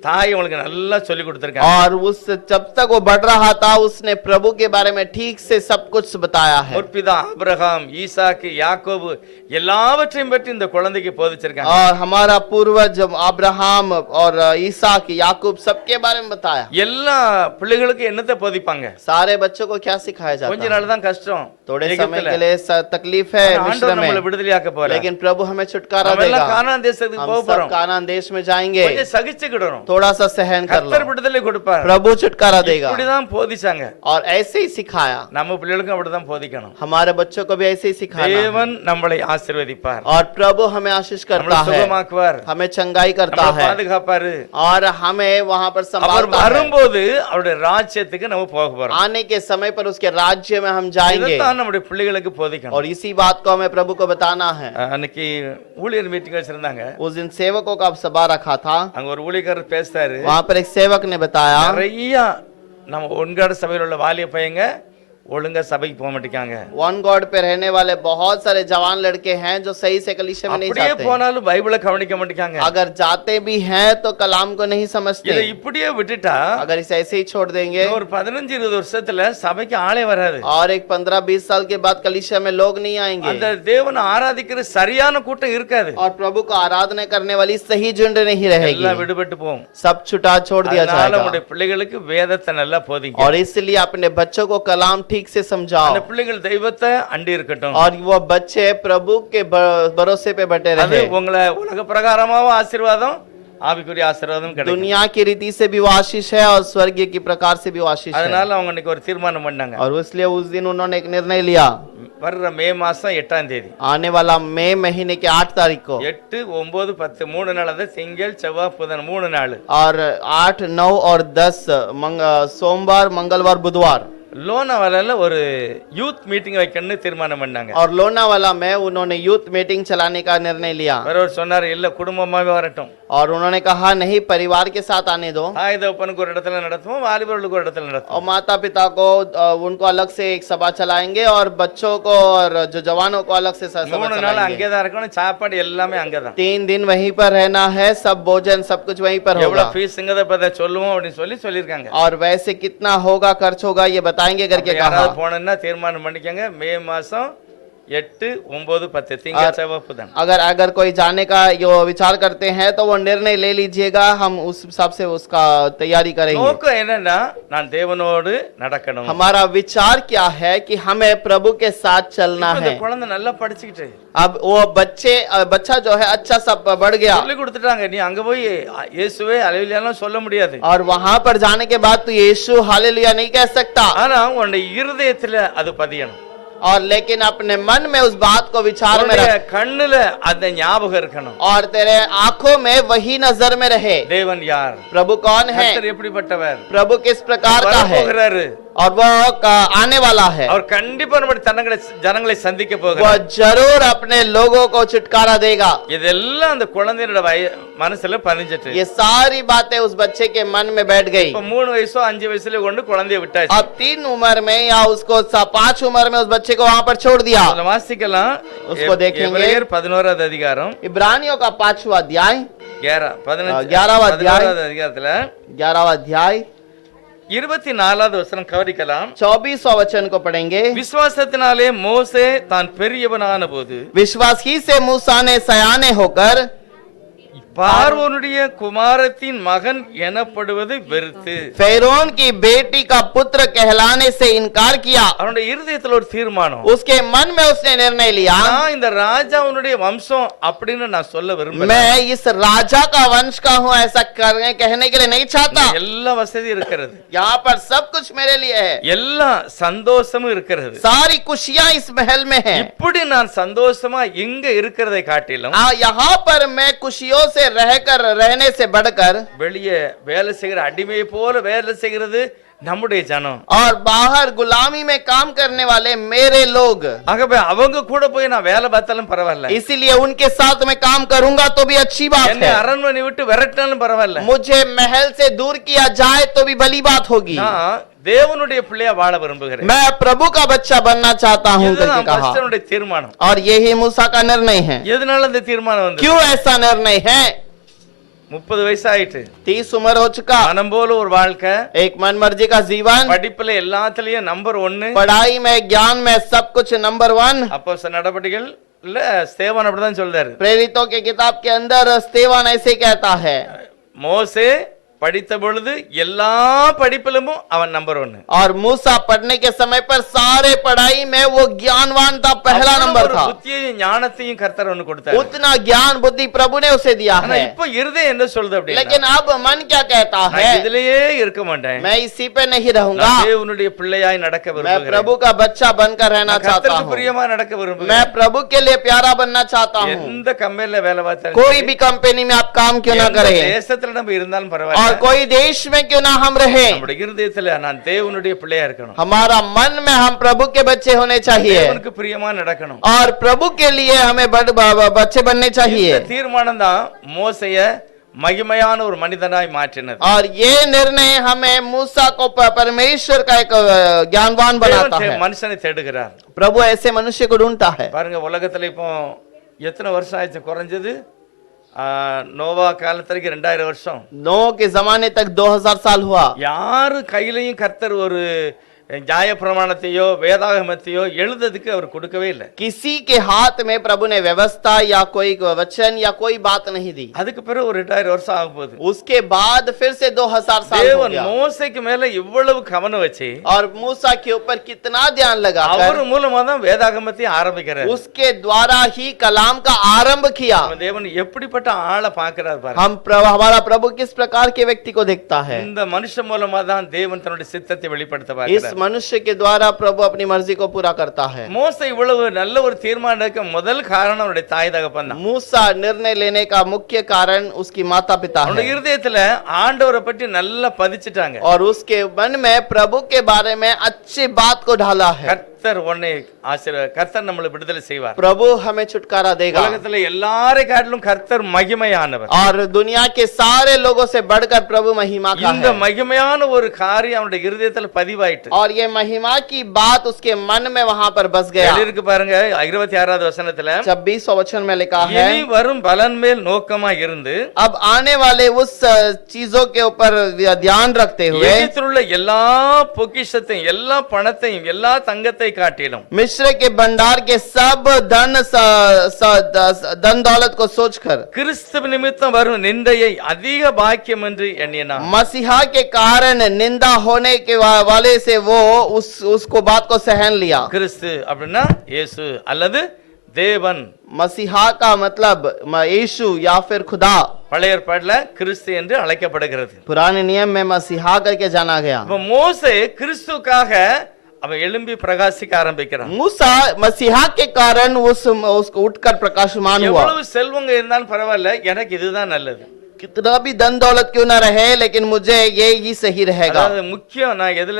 தாய் உங்களுக்கு நல்லா சொல்லி கொடுத்திருக்காங்க. और उस जब तक वो बढ़ रहा था उसने प्रभु के बारे में ठीक से सब कुछ बताया है. முற்பிதா ஆபிரகாம், ஈசாக்கு, யாக்கோபு எல்லாவற்றையும் பற்றி இந்த குழந்தைக்கு போதிச்சிருக்காங்க. और हमारा पूर्वज अब्राहम और ईसाक याकूब सबके बारे में बताया. எல்லா பிள்ளைகளுக்கும் என்னத்தை போதிப்பாங்க? सारे बच्चों को क्या सिखाया கொஞ்ச जाता है? நாள் தான் கஷ்டம். थोड़े समय எகிப்துல. के लिए तकलीफ है ஆனா मिस्र ஆண்டவர் நம்மளை में, விடுதலையாக்க போறார். लेकिन प्रभु हमें छुटकारा நம்ம எல்லாம் देगा. கானான் தேசத்துக்கு हम போக सब போறோம். कानान देश में जाएंगे. கொஞ்சம் சகிச்சுக்கிடணும். थोड़ा सा सहन कर கர்த்தர் लो, விடுதலை கொடுப்பார். प्रभु छुटकारा देगा. இப்படிதான் போதிச்சாங்க. और ऐसे ही सिखाया. நம்ம பிள்ளைகளுக்கும் அப்படிதான் போதிக்கணும். हमारे बच्चों को भी ऐसे ही सिखाना है. தேவன் நம்மளை ஆசீர்வதிப்பார். और प्रभु हमें आशीष करता நம்மளை है, சுகமாக்குவார். हमें चंगाई करता நம்மளை है, பாதுகாப்பாரு. और हमें वहां पर அவர் संभालता है. வரும்போது அவருடைய ராஜ்யத்துக்கு நம்ம போக போறோம். आने के समय पर उसके राज्य में हम जाएंगे. இதைத்தான் நம்முடைய பிள்ளைகளுக்கு போதிக்கணும். और इसी बात को हमें प्रभु को बताना है. அன்னைக்கு ஊழியர் மீட்டிங் வச்சிருந்தாங்க. उस दिन सेवकों का सभा रखा था. அங்க ஒரு ஊழியக்காரர் பேசுறாரு. वहां पर एक सेवक ने बताया, நிறைய நம்ம ஒன்காடு சபையில் உள்ள வாலிய பையங்க ஒழுங்கா சபைக்கு போக மாட்டேங்காங்க. वन गॉड पे रहने वाले बहुत सारे जवान लड़के हैं जो सही से कलीसिया में नहीं அப்படியே जाते. போனாலும் பைபிளை கவனிக்க மாட்டேங்காங்க. अगर जाते भी हैं तो कलाम को नहीं समझते. இதை இப்படியே விட்டுட்டா अगर इसे ऐसे ही छोड़ देंगे ஒரு 15-20 வருஷத்துல சபைக்கு ஆளே வராது. और एक 15-20 साल के बाद कलीसिया में लोग नहीं आएंगे. அந்த தேவனை ஆராதிக்கிற சரியான கூட்டம் இருக்காது. और प्रभु को आराधना करने वाली सही झुंड नहीं रहेगी. எல்லாம் விடுபட்டு போகும். सब छुटा छोड़ दिया அதனால जाएगा. உங்களுடைய பிள்ளைகளுக்கு வேதத்தை நல்லா போதிங்க. और इसलिए अपने बच्चों को कलाम ठीक से समझाओ. அந்த பிள்ளைகள் தெய்வத்தை அண்டி இருக்கட்டும். और वो बच्चे प्रभु के भरोसे पे बटे அது रहे. உங்களை உலக பிரகாரமாவும் ஆசீர்வாதம், ஆவிக்குரிய ஆசீர்வாதம் கிடைக்கும். दुनिया की रीति से भी वो आशीष है और स्वर्गीय की प्रकार से भी वो आशीष है. அதனால அவங்க இன்னைக்கு ஒரு தீர்மானம் பண்ணாங்க. और इसलिए उस दिन उन्होंने एक निर्णय लिया. வர்ற மே மாசம் 8ஆம் தேதி आने वाला मई महीने के 8 तारीख को 8, 9, 10 3 நாள், அது திங்கள் செவ்வாய் புதன் 3 நாள் और 8, 9 और 10 सोमवार मंगलवार बुधवार லோனாவாலால ஒரு யூத் மீட்டிங் வைக்கணும்னு தீர்மானம் பண்ணாங்க. और लोनावाला में उन्होंने यूथ मीटिंग चलाने का निर्णय लिया. ஒருவர் சொன்னார் இல்ல குடும்பமாவே வரட்டும். और उन्होंने कहा नहीं, परिवार के साथ आने दो. தாய் தகப்பனுக்கு ஒரு இடத்துல நடத்துவோம், வாலிபர்களுக்கு ஒரு இடத்துல और நடத்துவோம். माता पिता को उनको अलग से एक सभा चलाएंगे और बच्चों को और जो जवानों को अलग से सभा 3 நாள் चलाएंगे. அங்கேதான் இருக்கணும். சாப்பாடு எல்லாமே அங்கதான். 3 दिन वहीं पर रहना है, सब भोजन सब कुछ वहीं पर होगा. எவ்வளவு ஃபீஸ்ங்கத பத்தி சொல்லுவோம் அப்படின்னு சொல்லிருக்காங்க. और वैसे कितना होगा खर्च होगा ये बताएंगे करके कहा. யாராவது போனேன்னா தீர்மானம் பண்ணிக்கங்க. மே மாசம் 8, 9, 10 திங்கள் செவ்வாய் புதன். अगर अगर कोई जाने का जो विचार करते हैं तो वो निर्णय ले लीजिएगा, हम उस हिसाब से उसका तैयारी करेंगे. நோக்கம் என்னன்னா நான் தேவனோடு நடக்கணும். हमारा विचार क्या है कि हमें प्रभु के साथ चलना இப்ப இந்த है. குழந்தை நல்லா படிச்சுக்கிட்டு अब वो बच्चा जो है अच्छा सब बढ़ गया. சொல்லி கொடுத்துட்டாங்க. நீ அங்க போய் இயேசுவே அல்லேலூயாலாம் சொல்ல முடியாது. और वहां पर जाने के बाद तो यीशु हालेलुया नहीं कह सकता. ஆனா உன்னுடைய இருதயத்துல அது பதியணும். और लेकिन अपने मन में उस बात को विचार में உன்னுடைய रख, கண்ணுல அந்த ஞாபகம் இருக்கணும். और तेरे आंखों में वही नजर में रहे. தேவன் யார்? प्रभु कौन है? கர்த்தர் எப்படிப்பட்டவர்? प्रभु किस प्रकार का है? வரப்போகிறாரு. और वो आने वाला है. அவர் கண்டிப்பா நம்முடைய ஜனங்களை சந்திக்க वो போகிறார். जरूर अपने लोगों को छुटकारा देगा. இதெல்லாம் அந்த குழந்தையோட மனசுல பதிஞ்சிட்டு. ये सारी बातें उस बच्चे के मन में बैठ गई. இப்ப 3 வயசோ 5 வயசுல கொண்டு குழந்தைய விட்டாச்சு. अब 3 उम्र में या उसको 5 उम्र में उस बच्चे को वहां पर छोड़ दिया. அதுல வாசிக்கலாம். उसको देखेंगे। எபிரேயர் 11வது அதிகாரம் इब्रानियों का 5वां अध्याय 11வது அதிகாரத்துல 11वां अध्याय 24வது வசனம் கவனிக்கலாம். 24वां वचन को पढ़ेंगे. விசுவாசத்தினாலே மோசே தான் பெரியவனான போது विश्वास ही से मूसा ने सयाने होकर பார்வோனுடைய குமாரத்தின் மகன் எனப்படுவது வெறுத்து फेरोन की बेटी का पुत्र कहलाने से इनकार किया। அவனுடைய இருதயத்துல ஒரு தீர்மானம், उसके मन में उसने निर्णय लिया, நான் இந்த ராஜாவுடைய வம்சம் அப்படின்னு நான் சொல்ல விரும்பல, मैं इस राजा का वंश का हूँ ऐसा कहने के लिए नहीं चाहता। எல்லா வசதி இருக்கிறது, यहाँ पर सब कुछ मेरे लिए है, எல்லா சந்தோஷமும் இருக்கிறது, सारी खुशियां इस महल में है। இப்படி நான் சந்தோஷமா இங்க இருக்கிறதை காட்டிலும் यहाँ पर मैं खुशियों से रहने से बढ़कर வெளியே வேலை செய்கிற அடிமையை போல வேலை செய்கிறது நம்முடைய ஜனம், और बाहर गुलामी में काम करने वाले मेरे लोग, ஆகவே அவங்க கூட போய் நான் வேலை பார்த்தாலும் பரவாயில்ல, इसीलिए उनके साथ मैं काम करूंगा तो भी अच्छी बात என்னை है, அரண்மனை விட்டு விரட்டினாலும் பரவாயில்ல, मुझे महल से दूर किया जाए तो भी भली बात होगी। நான் தேவனுடைய பிள்ளையா வாழ விரும்புகிறேன், मैं प्रभु का बच्चा बनना चाहता हूँ करके இதுதான் कहा, பஸ்டருடைய தீர்மானம்। और यही मूसा का निर्णय है। எதனால இந்த தீர்மானம் வந்து क्यों ऐसा निर्णय है? 30 வயசு ஆயிட்டு, 30 उम्र हो चुका, மனம் போல ஒரு வாழ்க்கை, एक मन मर्जी का जीवन, படிப்புல எல்லாத்துலயும் நம்பர் 1, पढ़ाई में ज्ञान में सब कुछ नंबर 1। அப்போஸ்தலர் நடபடிகள் இல்ல ஸ்தேவான் அப்படிதான் சொல்றாரு, प्रेरितों के किताब के अंदर स्तेवान ऐसे कहता है, மோசே படித்த பொழுது எல்லா படிப்பிலும் அவன் நம்பர் 1, और मूसा पढ़ने के समय पर सारे पढ़ाई में वो ज्ञानवान था, पहला नंबर था। புத்தியையும் ஞானத்தையும் கர்த்தர் ஒன்னு கொடுத்தார், उतना ज्ञान बुद्धि प्रभु ने उसे दिया ஆனா है। இப்போ இருதயம் என்ன சொல்லுது அப்படின்னா, लेकिन अब मन क्या कहता है? நான் இதிலேயே இருக்க மாட்டேன், मैं इसी पे नहीं रहूंगा, நான் தேவனுடைய பிள்ளையாய் நடக்க मैं விரும்புகிறேன், प्रभु का बच्चा बनकर रहना நான் चाहता கர்த்தருக்கு हूँ, பிரியமா நடக்க मैं விரும்புகிறேன், प्रभु के लिए प्यारा बनना चाहता हूँ। எந்த கம்பெனில வேலை பார்த்தாலும் कोई भी कंपनी में आप काम क्यों ना எந்த करें, தேசத்துல நம்ம இருந்தாலும் और பரவாயில்லை, कोई देश में क्यों ना हम रहे, நம்முடைய இருதயத்துல நான் தேவனுடைய பிள்ளையா இருக்கணும், हमारा मन में हम प्रभु के बच्चे होने चाहिए, தேவனுக்கு பிரியமா நடக்கணும், और प्रभु के लिए हमें बच्चे बनने चाहिए। இந்த தீர்மானம் தான் மோசேய மகிமையான ஒரு மனிதனாய் மாற்றினது, और ये निर्णय हमें मूसा को परमेश्वर का एक ज्ञानवान बनाता है। மனுஷனை தேடுகிறார், प्रभु ऐसे मनुष्य को ढूंढता है। பாருங்க உலகத்துல இப்போ எத்தனை வருஷம் ஆயிடுச்சு, குறைஞ்சது நோவா காலத்திற்கு 2000 வருஷம், नोह के जमाने तक 2000 साल हुआ। யாரு கையிலையும் கர்த்தர் ஒரு நியாய பிரமாணத்தையோ வேதாகமத்தையோ எழுதுறதுக்கு அவர் கொடுக்கவே இல்லை, किसी के हाथ में प्रभु ने व्यवस्था या कोई वचन या कोई बात नहीं दी। அதுக்கு பிறகு ஒரு 2000 வருஷம் ஆக போகுது, उसके बाद फिर से 2000 साल हो தேவன் गया। மோசேக்கு மேல இவ்வளவு கவனம் வச்சு और मूसा के ऊपर कितना ध्यान लगा, அவர் மூலமா தான் வேதாகமத்தை ஆரம்பிக்கிறார், उसके द्वारा ही कलाम का आरंभ किया। நம்ம தேவன் எப்படிப்பட்ட ஆளை பார்க்கிறார் பாருங்க, हमारा प्रभु किस प्रकार के व्यक्ति को देखता है। இந்த மனுஷன் மூலமா தான் தேவன் தன்னுடைய சித்தத்தை வெளிப்படுத்த इस பார்க்கிறார், मनुष्य के द्वारा प्रभु अपनी मर्जी को पूरा करता है। மோசே இவ்வளவு நல்ல ஒரு தீர்மானம் எடுக்க முதல் காரணம் அவருடைய தாய் தகப்பன் தான், मूसा निर्णय लेने का मुख्य कारण उसकी माता पिता அவருடைய है, இருதயத்துல ஆண்டவரை பற்றி நல்லா பதிச்சிட்டாங்க, और उसके मन में प्रभु के बारे में अच्छी बात को ढाला है। கர்த்தர் உன்னை கர்த்தர் நம்மளை விடுதலை செய்வார், प्रभु हमें छुटकारा देगा, உலகத்துல எல்லாரை காட்டிலும் கர்த்தர் மகிமையானவர், और दुनिया के सारे लोगों से बढ़कर प्रभु महिमा का இந்த है। மகிமையான ஒரு காரியம் அவருடைய இருதயத்துல பதிவாயிட்டு, और ये महिमा की बात उसके मन में वहां पर बस गया। இருக்கு பாருங்க 26வது வசனத்துல, 26 वचन में लिखा है, இனி வரும் பலன் மேல் நோக்கமா இருந்து अब आने वाले उस चीजों के ऊपर ध्यान रखते हुए எகிப்தில் உள்ள எல்லா பொக்கிஷத்தையும் எல்லா பணத்தையும் எல்லா தங்கத்தை காட்டிலும் मिस्र के भंडार के सब धन दौलत को सोचकर கிறிஸ்துவ நிமித்தம் வரும் நிந்தையை அதிக பாக்கியம் என்று எண்ணினார், मसीहा के कारण निंदा होने के वाले से वो उसको बात को सहन लिया। கிறிஸ்து அப்படின்னா இயேசு அல்லது தேவன், मसीहा का मतलब यीशु या फिर खुदा। பழைய ஏற்பாடுல கிறிஸ்து என்று அழைக்கப்படுகிறது, पुराने नियम में मसीहा करके जाना गया। இப்ப மோசே கிறிஸ்துக்காக அவன் எழும்பி பிரகாசிக்க ஆரம்பிக்கிறான், मूसा मसीहा के कारण उसको उठकर प्रकाशमान हुआ। எவ்வளவு செல்வங்க இருந்தாலும் பரவாயில்ல, எனக்கு இதுதான் நல்லது, कितना भी धन दौलत क्यों ना रहे, लेकिन मुझे ये ही सही रहेगा। அதாவது முக்கியம் நான் எதுல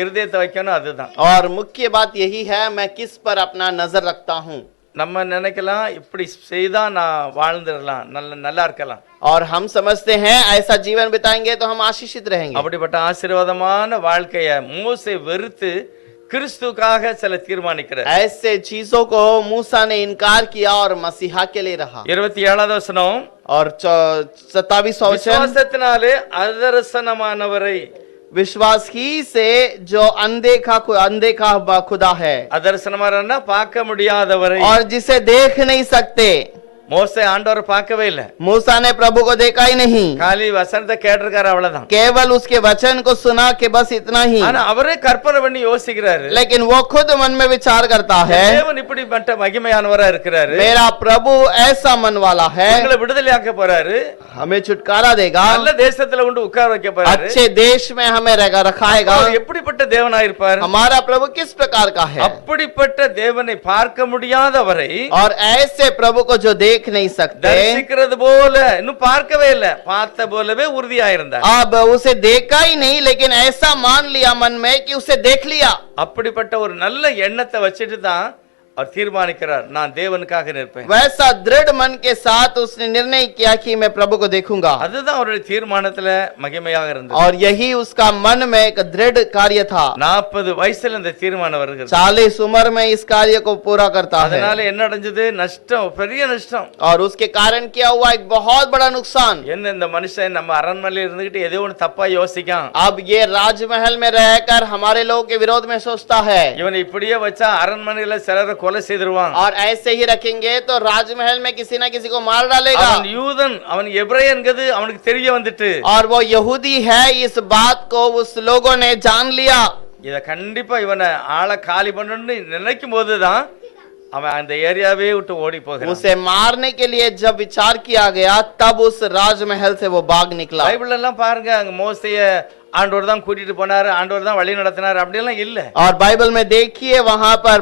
இருதயத்தை வைக்கணும் அதுதான், और मुख्य बात यही है, मैं किस पर अपना नजर रखता हूँ। நம்ம நினைக்கலாம் இப்படி செய்தா நான் வாழ்ந்துடலாம், நல்லா இருக்கலாம், और हम समझते हैं ऐसा जीवन बिताएंगे तो हम आशीषित रहेंगे। அப்படிப்பட்ட ஆசீர்வாதமான வாழ்க்கைய மோசே வெறுத்து கிறிஸ்துக்காக சில தீர்மானிக்கிறார், ऐसे चीजों को मूसा ने इनकार किया और मसीहा के लिए रहा। 27வது வசனம், और 27वां वचन, விசுவாசத்தினாலே அதர்சனமானவரை, विश्वास ही से जो अनदेखा खुदा है, அதர்சனமானா பார்க்க முடியாதவரை, और जिसे देख नहीं सकते, மோசே ஆண்டவரை பார்க்கவே இல்லை, मूसा ने प्रभु को देखा ही नहीं, காலி வசனத்தை கேட்டிருக்காரு, அவ்வளவுதான். केवल उसके वचन को सुना कि बस इतना ही। ஆனா அவரே கற்பனை பண்ணி யோசிக்கிறாரு, लेकिन वो खुद मन में विचार करता है, தேவன் இப்படிப்பட்ட மகிமையானவரா இருக்கிறாரு, मेरा प्रभु ऐसा मन वाला है, உங்களை விடுதலையாக்க போறாரு, हमें छुटकारा देगा, நல்ல தேசத்துல கொண்டு உட்கார வைக்க போறாரு. अच्छे देश में हमें रखाएगा। அவர் எப்படிப்பட்ட தேவனா இருப்பார்? हमारा प्रभु किस प्रकार का है? அப்படிப்பட்ட தேவனை பார்க்க முடியாதவரை और ऐसे प्रभु को जो देख नहीं सकते, தரிசிக்கிறது போல, இன்னும் பார்க்கவே இல்ல, பார்த்த போலவே உறுதியா இருந்தார். अब उसे देखा ही नहीं, लेकिन ऐसा मान लिया मन में कि उसे देख लिया। அப்படிப்பட்ட ஒரு நல்ல எண்ணத்தை வச்சுட்டு தான் அவர் தீர்மானிக்கிறார், நான் தேவனுக்காக நிற்பேன். वैसा दृढ़ मन के साथ उसने निर्णय किया कि मैं प्रभु को देखूंगा। அதுதான் அவருடைய தீர்மானத்துல மகிமையாக இருந்தது. और यही उसका मन में एक दृढ़ कार्य था। 40 வயசுல இந்த தீர்மானம் வருகிறது. 40 उम्र में इस कार्य को पूरा करता है, அதனால என்ன அடைஞ்சது? நஷ்டம், பெரிய நஷ்டம். और उसके कारण क्या हुआ? एक बहुत बड़ा नुकसान। என்ன இந்த மனுஷன் நம்ம அரண்மனையில இருந்துகிட்டு ஏதோ ஒன்று தப்பா யோசிக்கான், अब ये राजमहल में रहकर हमारे लोगों के विरोध में सोचता है, இவனை இப்படியே வச்சா அரண்மனையில சிலரை கொலை செய்திருவான், और ऐसे ही रखेंगे तो राजमहल में किसी ना किसी को मार डालेगा। அவன் யூதன், அவன் எபிரேயன்கிறது அவனுக்கு தெரிய வந்துட்டு, और वो यहूदी है, इस बात को उस लोगों ने जान लिया। இத கண்டிப்பா இவனை ஆளை காலி பண்ணணும்னு நினைக்கும் போதுதான் அவன் அந்த ஏரியாவே விட்டு ஓடி போகிறான். उसे मारने के लिए जब विचार किया गया, तब उस राजमहल से वो भाग निकला। பைபிள் எல்லாம் பாருங்க, அங்க மோசேய ஆண்டவர் தான் கூட்டிட்டு போனாரு, ஆண்டவர் தான் வழி நடத்தினார், அப்படி எல்லாம் இல்ல. और बाइबल में देखिए वहां पर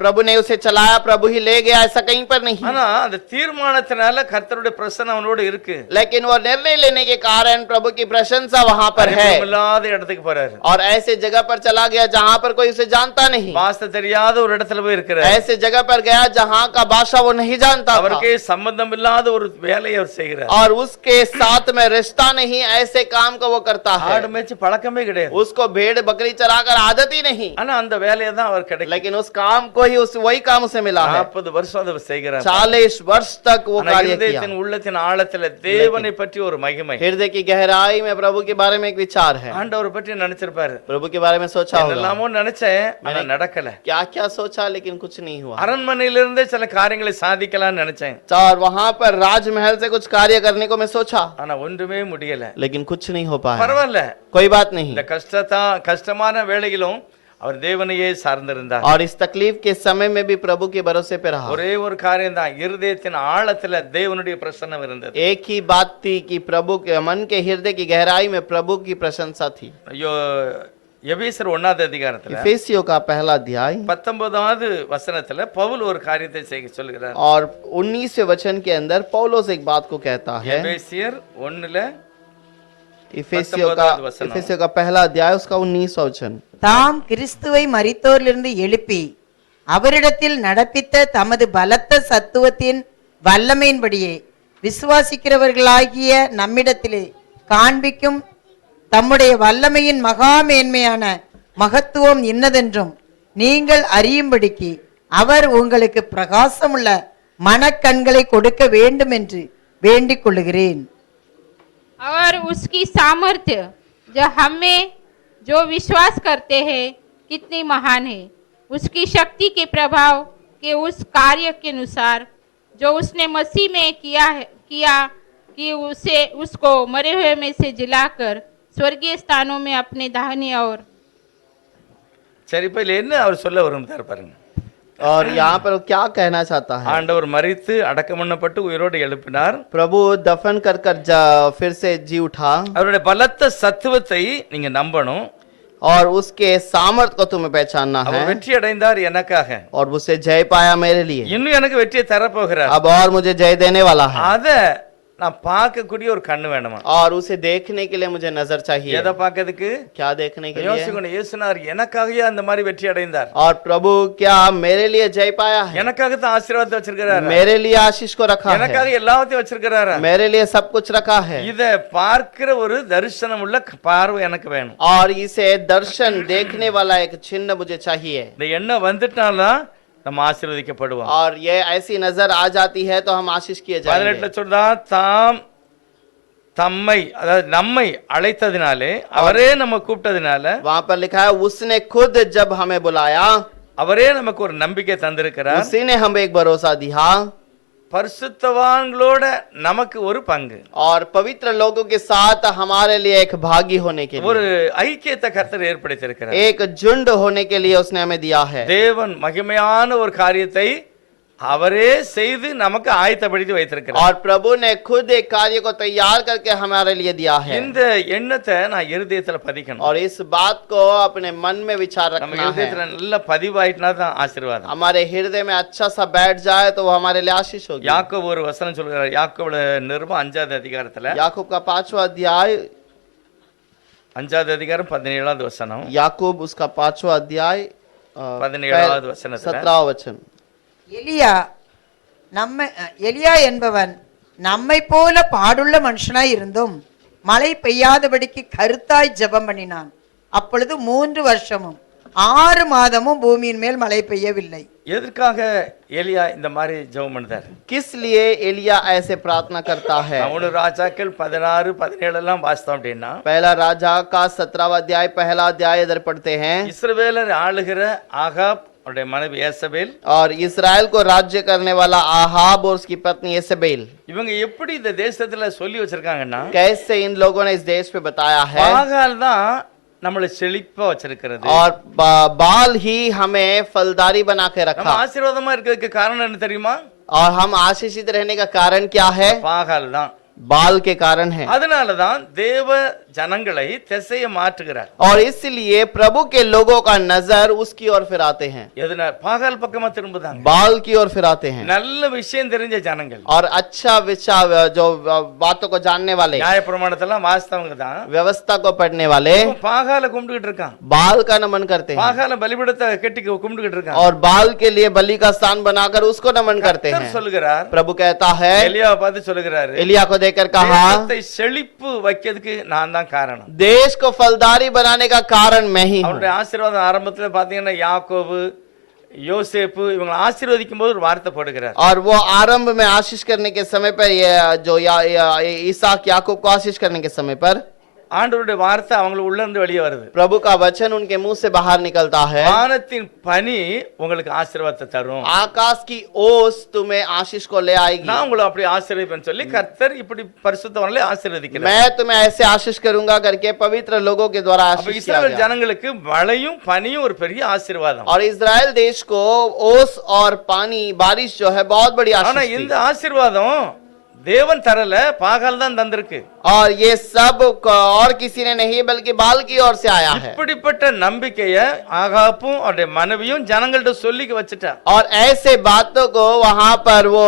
प्रभु ने उसे चलाया, प्रभु ही ले गया, ऐसा कहीं पर नहीं। ஆனா அந்த தீர்மானத்தினால கர்த்தருடைய பிரசன்னம் அவனோட இருக்கு. लेकिन वो निर्णय लेने के कारण प्रभु की प्रशंसा वहां पर है, இல்லாத இடத்துக்கு போறாரு, और ऐसे जगह पर चला गया जहां पर कोई उसे जानता नहीं। பாஷை தெரியாத ஒரு இடத்துல போய் இருக்கிறார், ऐसे जगह पर गया जहां का भाषा वो नहीं जानता था, அவருக்கு சம்பந்தம் இல்லாத ஒரு வேலையை அவர் செய்கிறார். और उसके साथ में रिश्ता नहीं, ऐसे काम को वो करता है। ஆடு மேய்ச்சி பழக்கமே கிடையாது, उसको भेड़ बकरी चराकर आदत ही नहीं, ஆனா அந்த வேலையை தான் அவர் கிடைக்கும். लेकिन उस काम को ही वही काम उसे मिला है। 40 வருஷம் அதை செய்கிறார். 40 वर्ष तक वो ஆனா कार्य किया। இதயத்தின் உள்ளத்தின் ஆழத்துல தேவனை பற்றி ஒரு மகிமை, हृदय की गहराई में प्रभु के बारे में एक विचार है। ஆண்டவரை பற்றி நினைச்சிருப்பாரு, प्रभु के बारे में सोचा होगा, என்னெல்லாமோ நினைச்சேன், ஆனா நடக்கல. क्या क्या सोचा, लेकिन कुछ नहीं हुआ। அரண்மனையிலிருந்தே சில காரியங்களை சாதிக்கலாம்னு நினைச்சேன், और वहां पर राजमहल से कुछ कार्य करने को मैं सोचा, ஆனா ஒன்றுமே முடியல. लेकिन कुछ नहीं हो पाया। பரவாயில்ல, कोई बात नहीं। இந்த கஷ்டமான வேளையிலும் அவர் தேவனையே சார்ந்திருந்தார். और इस तकलीफ के समय में भी प्रभु के भरोसे पे रहा। ஒரே ஒரு காரியம் தான், இருதயத்தின் ஆழத்துல தேவனுடைய பிரசன்னம் இருந்தது. एक ही बात थी कि प्रभु के मन के हृदय की गहराई में प्रभु की प्रशंसा थी। ஐயோ, எபேசியர் 1வது அதிகாரத்துல इफिसियों का पहला अध्याय 19வது வசனத்துல பவுல் ஒரு காரியத்தை செய்ய சொல்கிறார். और 19वें वचन के अंदर पौलुस एक बात को कहता है। எபேசியர் 1ல इफिसियों का पहला अध्याय उसका 19वां वचन, தாம் கிறிஸ்துவை மரித்தோரிலிருந்து எழுப்பி அவரிடத்தில் நடப்பித்த தமது பலத்த சத்துவத்தின் வல்லமையின்படியே விசுவாசிக்கிறவர்களாகிய நம்மிடத்திலே காண்பிக்கும் தம்முடைய வல்லமையின் மகா மேன்மையான மகத்துவம் இன்னதென்றும் நீங்கள் அறியும்படிக்கு அவர் உங்களுக்கு பிரகாசமுள்ள மனக்கண்களை கொடுக்க வேண்டும் என்று வேண்டிக் கொள்ளுகிறேன். और उसकी सामर्थ्य जो हमें जो विश्वास करते हैं कितनी महान है, उसकी शक्ति के प्रभाव के उस कार्य के अनुसार जो उसने मसीह में किया कि उसको मरे हुए में से जिलाकर स्वर्गीय स्थानों में अपने दाहिने और சரி, இப்ப இதுல என்ன அவர் சொல்ல விரும்புறார் பாருங்க. और यहाँ पर क्या कहना चाहता है? ஆண்டவர் மரித்து அடக்கம் பண்ணப்பட்டு உயிரோடு எழுப்பினார், प्रभु दफन कर फिर से जी उठा, அவருடைய பலத்த சத்துவத்தை நீங்க நம்பணும், और उसके सामर्थ को तुम्हें पहचानना है, அவர் வெற்றி அடைந்தார் எனக்காக, और उसे जय पाया मेरे लिए, இன்னும் எனக்கு வெற்றியை தரப்போகிறார். अब और मुझे जय देने वाला है। அத நான் பார்க்கக்கூடிய ஒரு கண்ணு வேணுமா, और उसे देखने के लिए मुझे नजर चाहिए। எதை பார்க்கிறதுக்கு? क्या देखने के लिए? யோசிக்கணும், இயேசுனார் எனக்காகவே அந்த மாதிரி வெற்றி அடைந்தார், और प्रभु क्या मेरे लिए जय पाया है? எனக்காக தான் ஆசீர்வாதத்தை வச்சிருக்கிறாரு, मेरे लिए आशीष को रखा है, எனக்காக எல்லாத்தையும் வச்சிருக்கிறாரு, मेरे लिए सब कुछ रखा है। இத பார்க்கிற ஒரு தரிசனம் உள்ள பார்வை எனக்கு வேணும். और इसे दर्शन देखने वाला एक चिन्ह मुझे चाहिए। இந்த எண்ணம் வந்துட்டால்தான் நம்ம ஆசீர்வதிக்கப்படுவோம். और ये ऐसी नजर आ जाती है तो हम आशीष किए जाएंगे। 18 சொல்றா, தாம் தம்மை அதாவது நம்மை அழைத்ததினாலே, அவரே நம்ம கூப்பிட்டதினால, वहां पर लिखा है उसने खुद जब हमें बुलाया, அவரே நமக்கு ஒரு நம்பிக்கை தந்திருக்கிறார். उसी ने हमें एक भरोसा दिया। பரிசுத்தவான்களோட நமக்கு ஒரு பங்கு, और पवित्र लोगों के साथ हमारे लिए एक भागी होने के ஒரு लिए, ஐக்கியத்தை கர்த்தர் ஏற்படுத்தியிருக்கிறார். एक झुंड होने के लिए उसने हमें दिया है। தேவன் மகிமையான ஒரு காரியத்தை அவரே செய்து நமக்கு ஆயத்தப்படுத்தி வைத்திருக்கிறார். और प्रभु ने खुद एक कार्य को तैयार करके हमारे लिए दिया है, இந்த எண்ணத்தை நான் இருதயத்துல பதிக்கணும். और इस बात को अपने मन में विचार நம்ம रखना है। இருதயத்துல நல்ல பதிவாயிட்டுனா தான் ஆசீர்வாதம். हमारे हृदय में अच्छा सा बैठ जाए तो वो हमारे लिए आशीष होगी। யாக்கோபு ஒரு வசனம் சொல்கிறார். யாக்கோபுல நிருபம் 5வது அதிகாரத்துல, याकूब का 5वां अध्याय, 5வது அதிகாரம் 17வது வசனம், याकूब उसका 5वां अध्याय 17வது வசனத்துல, 17वां वचन। எலியா என்பவன் நம்மை போல பாடுள்ள மனுஷனாய் இருந்தும் மழை பெய்யாதபடிக்கு கருத்தாய் ஜெபம் பண்ணினான். அப்பொழுது 3 வருஷமும் 6 மாதமும் பூமியின் மேல் மழை பெய்யவில்லை. எதற்காக எலியா இந்த மாதிரி ஜெபம் பண்ணார்? किस लिए एलिया ऐसे प्रार्थना करता है? 3 ராஜாக்கள் 16 17 எல்லாம் வாசித்தோம் அப்படின்னா, पहला राजा का 17वां अध्याय, पहला अध्याय इधर पढ़ते हैं। இஸ்ரவேலர் ஆளுகிற ஆகாப் அவருடைய மனைவி ஏசபேல், और इस्राएल को राज्य करने वाला आहाब और उसकी पत्नी येसेबेल, இவங்க எப்படி இந்த தேசத்துல சொல்லி வச்சிருக்காங்கன்னா, कैसे इन लोगों ने इस देश पे बताया है। பாகால் தான் நம்மளை செழிப்பா வச்சிருக்கிறது, और बाल ही हमें फलदारी बना के நம்ம रखा। ஆசீர்வாதமா இருக்கிறதுக்கு காரணம் என்ன தெரியுமா? और हम आशीषित रहने का कारण क्या है? பாகால் தான். बाल के कारण है। அதனாலதான் தேவ ஜனங்களை திசையை மாற்றுகிறார். और इसलिए प्रभु के लोगों का नजर उसकी ओर फिराते हैं, எதுனா பாகால் பக்கமா திரும்புதாங்க. बाल की ओर फिराते हैं। நல்ல விஷயம் தெரிஞ்ச ஜனங்கள், और अच्छा विचार जो बातों को जानने वाले, நியாய பிரமாணத்தெல்லாம் வாசித்தவங்க தான் व्यवस्था को पढ़ने वाले பாகால கும்பிட்டுக்கிட்டு இருக்கான். बाल का नमन करते हैं, பாகால பலிபீடத்தை கட்டி கும்பிட்டுக்கிட்டு இருக்கான். और बाल के लिए बलि का स्थान बनाकर उसको नमन करते हैं। கர்த்தர் சொல்லுகிறார், प्रभु कहता है, எலியாவை பார்த்து சொல்லுகிறாரு, एलिया को देकर कहा, தேசத்தை செழிப்பு வைக்கிறதுக்கு நான் தான் காரணம். देश को फलदारी बनाने का कारण मैं ही हूँ। அவருடைய ஆசீர்வாதம் ஆரம்பத்துல பாத்தீங்கன்னா யாக்கோபு யோசேப்பு இவங்களை ஆசீர்வதிக்கும் போது ஒரு வார்த்தை போடுகிறார். और वो आरंभ में आशीष करने के समय पर ये जो ईसाक याकूब को आशीष करने के समय पर ஆண்டவருடைய வார்த்தை அவங்களுக்கு உள்ள இருந்து வெளியே வருது. प्रभु का वचन उनके मुंह से बाहर निकलता है। வானத்தின் பனி உங்களுக்கு ஆசீர்வாதத்தை தரும், आकाश की ओस तुम्हें आशीष को ले आएगी। நான் உங்களை அப்படி ஆசீர்வதிப்பேன்னு சொல்லி கர்த்தர் இப்படி பரிசுத்தவான்களை ஆசீர்வதிக்கிறார். मैं तुम्हें ऐसे आशीष करूंगा करके पवित्र लोगों के द्वारा அப்ப आशीष किया இஸ்ரவேல் गया। ஜனங்களுக்கு மழையும் பனியும் ஒரு பெரிய ஆசீர்வாதம். और इजराइल देश को ओस और पानी बारिश जो है बहुत बड़ी ஆனா आशीष இந்த थी। ஆசீர்வாதம் தேவன் தரல, பாகால் தான் தந்திருக்கு. और ये सब और किसी ने नहीं बल्कि बाल की ओर से आया है। இப்படிப்பட்ட நம்பிக்கைய ஆகாப்பும் அவருடைய மனைவியும் ஜனங்கள்ட்ட சொல்லி வச்சுட்டா. और ऐसे बातों को वहां पर वो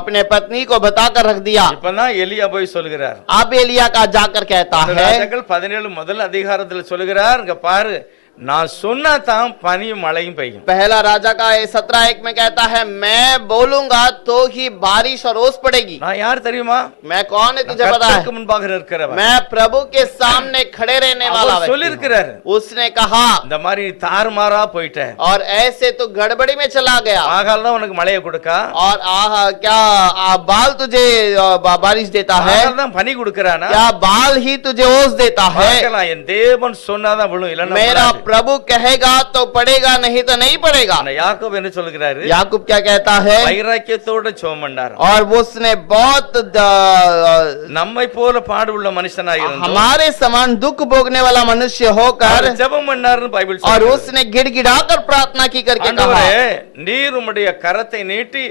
अपने पत्नी को बताकर रख दिया। இப்பதான் எலியா போய் சொல்லுகிறார். अब एलिया का जाकर कहता है, ராஜாக்கள் 17 முதல் அதிகாரத்துல சொல்லுகிறார், இங்க பாரு நான் சொன்னா தான் பனியும் மழையும் பெய்யும். पहला राजा का 17:1 में कहता है, मैं बोलूंगा तो ही बारिश और ओस पड़ेगी। நான் யார் தெரியுமா? मैं कौन है तुझे पता கர்த்தருக்கு है? முன்பாக இருக்கிறவர். मैं प्रभु के सामने खड़े रहने वाला அவர் व्यक्ति சொல்லி हूं। இருக்கிறார், उसने कहा, இந்த மாதிரி தாறுமாறா போயிட்ட, और ऐसे तो गड़बड़ी में चला गया। பாகால் தான் உனக்கு மழையை கொடுக்கா, और क्या बाल तुझे बारिश देता है? பாகால் தான் பனி கொடுக்கறானா? क्या बाल ही तुझे ओस देता है? பார்க்கலாம், என் தேவன் சொன்னாதான் விழும், இல்லன்னா मेरा விழாது. प्रभु कहेगा तो पड़ेगा, नहीं तो नहीं पड़ेगा। ஆனா யாக்கோபு என்ன சொல்லுகிறாரு? याकूब क्या कहता है? வைராக்கியத்தோட ஜெபம் பண்ணார். और वो उसने बहुत நம்மை போல பாடுள்ள மனுஷனாக இருந்தார், हमारे समान दुख भोगने वाला मनुष्य होकर, ஜெபம் பண்ணார்னு பைபிள் और சொல்லுது. उसने गिड़गिड़ाकर प्रार्थना की करके कहा, ஆண்டவரே நீர் உம்முடைய கரத்தை நீட்டி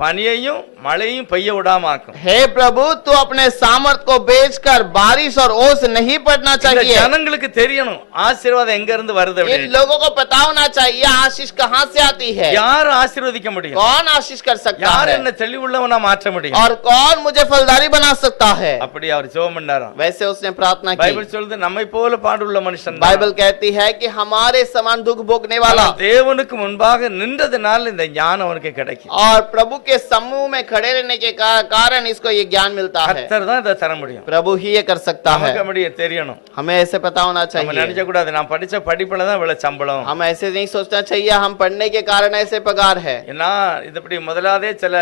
பனியையும் மழையும் பெய்ய விடாம ஆக்கும். हे प्रभु तू अपने सामर्थ को बेचकर बारिश और ओस नहीं पड़ना இந்த चाहिए। ஜனங்களுக்கு தெரியணும் ஆசீர்வாதம் எங்க இருந்து வருது इन அப்படின்னு. लोगों को पता होना चाहिए आशीष कहाँ से आती है। யார் ஆசீர்வதிக்க முடியும்? कौन आशीष कर सकता யார் है? என்ன தெளிவுள்ளவனா மாற்ற முடியும்? और कौन मुझे फलदारी बना सकता है? அப்படி அவர் ஜெபம் பண்ணாராம். वैसे उसने प्रार्थना की। பைபிள் சொல்லுது நம்மை போல பாடுள்ள மனுஷன் தான். बाइबल कहती है कि हमारे समान दुख भोगने वाला, ஆனால் தேவனுக்கு முன்பாக நின்றதுனால இந்த ஞானம் அவனுக்கு கிடைக்கும். और प्रभु के समूह में खड़े रहने के कारण इसको ये ज्ञान मिलता है। கர்த்தர் தான் இதை தர முடியும். प्रभु ही ये कर सकता है। நமக்கு அப்படி தெரியணும். हमें ऐसे पता होना நம்ம चाहिए। நினைச்ச கூடாது நான் படிச்ச படிப்புல தான் இவ்வளவு சம்பளம். हम ऐसे नहीं सोचना चाहिए हम पढ़ने के कारण ऐसे पगार है। ஏன்னா இது இப்படி முதலாதே சில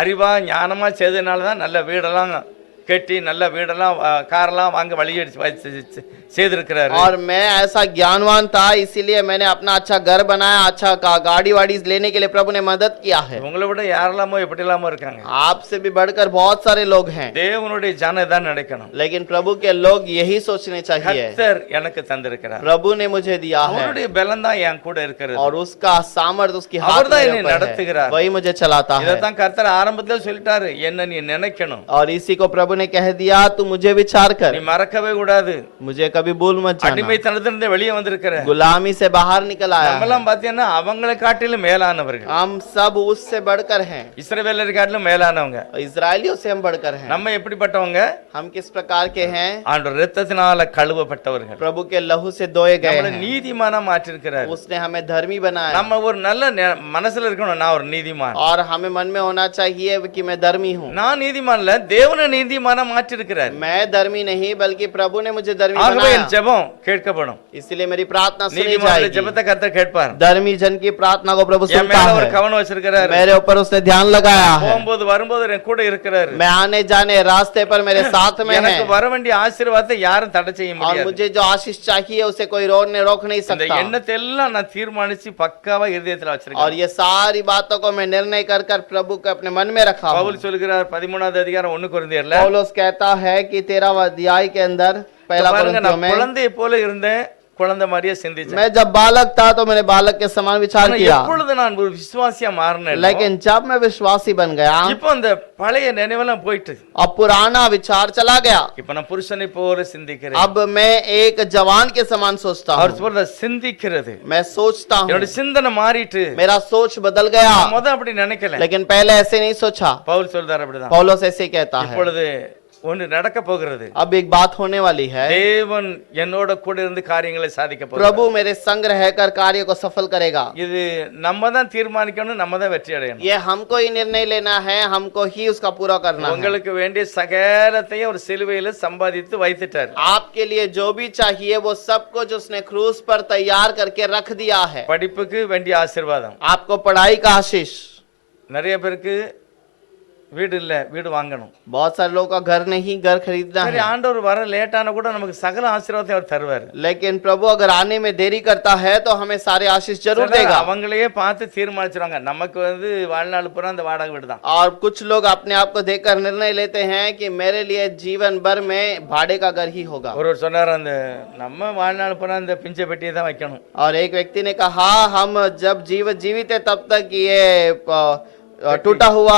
அறிவா ஞானமா செய்ததுனால தான் நல்ல வீடெல்லாம் கட்டி நல்ல வீடெல்லாம் காரெல்லாம் வாங்க வழி செய்திருக்கிறாரு. और मैं ऐसा ज्ञानवान था, इसीलिए मैंने अपना अच्छा घर बनाया, अच्छा गाड़ी वाड़ी लेने के लिए प्रभु ने मदद किया है। உங்களை விட யாரெல்லாமோ எப்படிலாமோ இருக்காங்க. आपसे भी बढ़कर बहुत सारे लोग हैं, தேவனுடைய ஜனம் தான் நினைக்கணும். लेकिन प्रभु के लोग यही सोचने चाहिए, கர்த்தர் எனக்கு தந்திருக்கிறார், प्रभु ने मुझे दिया है அவருடைய பலம் தான் என் கூட இருக்கிறது, और उसका सामर्थ्य उसकी हाथ அவர்தான் मेरे என்னை ऊपर है, நடத்துகிறார். वही मुझे चलाता है। இதைத்தான் கர்த்தர் ஆரம்பத்துல சொல்லிட்டாரு, என்ன நீ நினைக்கணும், और इसी को प्रभु ने कह दिया, तू मुझे विचार कर, நீ மறக்கவே கூடாது. मुझे कभी भूल मत जाना। அடிமைத்தனத்திலிருந்து வெளியே வந்திருக்கிற गुलामी से बाहर निकल आया है। நம்மலாம் பாத்தீங்கன்னா அவங்களை காட்டிலும் மேலானவர்கள், हम सब उससे बढ़कर हैं, இஸ்ரவேலரை காட்டிலும் மேலானவங்க. इजरायलियों से हम बढ़कर हैं। நம்ம எப்படிப்பட்டவங்க? हम किस प्रकार के हैं? ஆண்டவர் இரத்தத்தினால கழுவப்பட்டவர்கள். प्रभु के लहू से धोए गए நம்மள हैं, நீதிமானா மாற்றிருக்கிறார். उसने हमें धर्मी बनाया, நம்ம ஒரு நல்ல மனசுல இருக்கணும், நான் ஒரு நீதிமான். और हमें मन में होना चाहिए कि मैं धर्मी हूँ। நான் நீதிமான் இல்ல, தேவனை நீதிமானா மாற்றிருக்கிறார். मैं धर्मी नहीं, बल्कि प्रभु ने मुझे धर्मी ஆகவே बनाया, என் ஜெபம் கேட்கப்படும். इसलिए मेरी प्रार्थना सुनी நீதிமானுடைய जाएगी। ஜெபத்தை கர்த்தர் கேட்பார். धर्मी जन की प्रार्थना को प्रभु என் सुनता மேல ஒரு है। கவனம் வச்சிருக்கிறார். मेरे ऊपर उसने ध्यान लगाया है, போகும்போது வரும்போது என் கூட இருக்கிறார். मैं आने जाने रास्ते पर मेरे साथ में है, எனக்கு வர வேண்டிய ஆசீர்வாதத்தை யாரும் தடை செய்ய और முடியாது. मुझे जो आशीष चाहिए उसे कोई रोक नहीं இந்த सकता। எண்ணத்தை எல்லாம் நான் தீர்மானிச்சு பக்காவா இதயத்துல और வச்சிருக்கேன். ये सारी बातों को मैं निर्णय कर प्रभु को अपने मन में रखा हूँ। பவுல் சொல்கிறார் 13வது அதிகாரம் 1 கொரிந்தியர்ல, पौलुस कहता है कि 13वां अध्याय के अंदर, पहला பாருங்க, कोरिन्थियों நான் में, குழந்தை போல இருந்தேன், குழந்தை மாதிரியே சிந்திச்சேன். मैं जब बालक था तो मैंने बालक के समान विचार ஆனா किया, எப்பொழுது நான் ஒரு விசுவாசியா மாறினேன், लेकिन जब मैं विश्वासी बन गया, இப்போ அந்த பழைய நினைவெல்லாம் போயிட்டு अब पुराना विचार चला गया। இப்ப நான் புருஷனை போல சிந்திக்கிறேன். अब मैं एक जवान के समान सोचता அவர் हूँ, சொல்ற சிந்திக்கிறது, मैं सोचता हूँ, என்னோட சிந்தனை மாறிட்டு. मेरा सोच बदल गया, நான் முத அப்படி நினைக்கல. लेकिन पहले ऐसे नहीं सोचा। பவுல் சொல்றார் அப்படிதான். पौलुस ऐसे ही कहता है। இப்பொழுது ஒன்று நடக்க போகிறது. अब एक बात होने वाली है, தேவன் என்னோட கூட இருந்து காரியங்களை சாதிக்க போகிறார். प्रभु मेरे संग रहकर कार्य को सफल करेगा। இது நம்ம தான் தீர்மானிக்கணும், நம்ம தான் வெற்றி அடையணும். ये हमको ही निर्णय लेना है, हमको ही उसका पूरा करना है। உங்களுக்கு வேண்டிய சகலத்தையும் ஒரு சிலுவையில சம்பாதித்து வைத்துட்டார். आपके लिए जो भी चाहिए वो सब कुछ उसने क्रूस पर तैयार करके रख दिया है। படிப்புக்கு வேண்டிய ஆசீர்வாதம், आपको पढ़ाई का आशीष, நிறைய பேருக்கு வீடு இல்ல, வீடு வாங்கணும். बहुत सारे लोगों का घर नहीं, घर खरीदना சரி, है, ஆண்டவர் வர லேட்டான கூட நமக்கு சகல ஆசீர்வாதத்தை அவர் தருவார். लेकिन प्रभु अगर आने में देरी करता है तो हमें सारे आशीष जरूर देगा। அவங்களையே பார்த்து தீர்மானிச்சிருவாங்க, நமக்கு வாழ்நாள் பூரா அந்த வாடகை வீடு தான். और कुछ लोग अपने आप को देखकर निर्णय लेते हैं कि मेरे लिए जीवन भर में भाड़े का घर ही होगा। ஒருவர் சொன்னார், அந்த நம்ம வாழ்நாள் பூரா அந்த பிஞ்சை பெட்டியை தான் வைக்கணும். और एक व्यक्ति ने कहा, हम जब जीवित है तब तक ये टूटा हुआ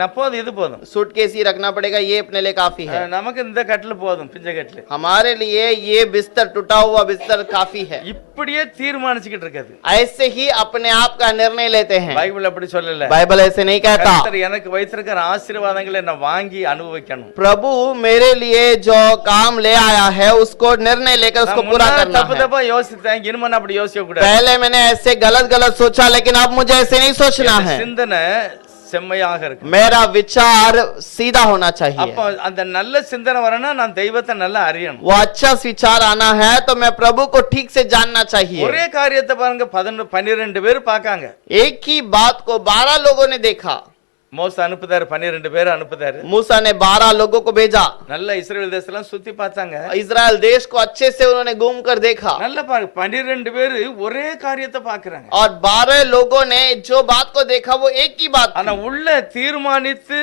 நான் போதும், இது போதும், सूटकेस ही रखना पड़ेगा, ये अपने लिए काफी है। நமக்கு இந்த கட்டில் போதும், பிஞ்சை கட்டில். हमारे लिए ये बिस्तर, टूटा हुआ बिस्तर काफी है। இப்படியே தீர்மானிச்சுக்கிட்டு இருக்காது. ऐसे ही अपने आप का निर्णय लेते हैं। பைபிள் அப்படி சொல்லல. बाइबल ऐसे नहीं कहता। கர்த்தர் எனக்கு வைத்திருக்கிற ஆசீர்வாதங்களை நான் வாங்கி அனுபவிக்கணும். प्रभु मेरे लिए जो काम ले आया है उसको निर्णय लेकर उसको நான் पूरा முன்னாடி करना தப்பு है। தப்பா யோசித்தேன், இனிமே நான் அப்படி யோசிக்க கூடாது. पहले मैंने ऐसे गलत सोचा, लेकिन अब मुझे ऐसे नहीं सोचना என் है। சிந்தனை செம்மையாக இருக்கு. मेरा विचार सीधा होना चाहिए। அப்ப அந்த நல்ல சிந்தனை வரணும்னா நான் தெய்வத்தை நல்லா அறியணும். वो अच्छा विचार आना है तो मैं प्रभु को ठीक से जानना चाहिए। ஒரே காரியத்தை பாருங்க, 12 பேர் பார்க்காங்க. एक ही बात को 12 लोगों ने देखा। மோசே அனுப்புதாரு, 12 பேர் அனுப்புதாரு. मूसा ने 12 लोगों को भेजा। நல்ல இஸ்ரேல் தேசம்லாம் சுத்தி பார்த்தாங்க. इजराइल देश को अच्छे से उन्होंने घूम कर देखा। நல்ல பாருங்க, 12 பேர் ஒரே காரியத்தை பார்க்கறாங்க. और 12 लोगों ने जो बात को देखा वो एक ही बात ஆனா थी। உள்ள தீர்மானித்து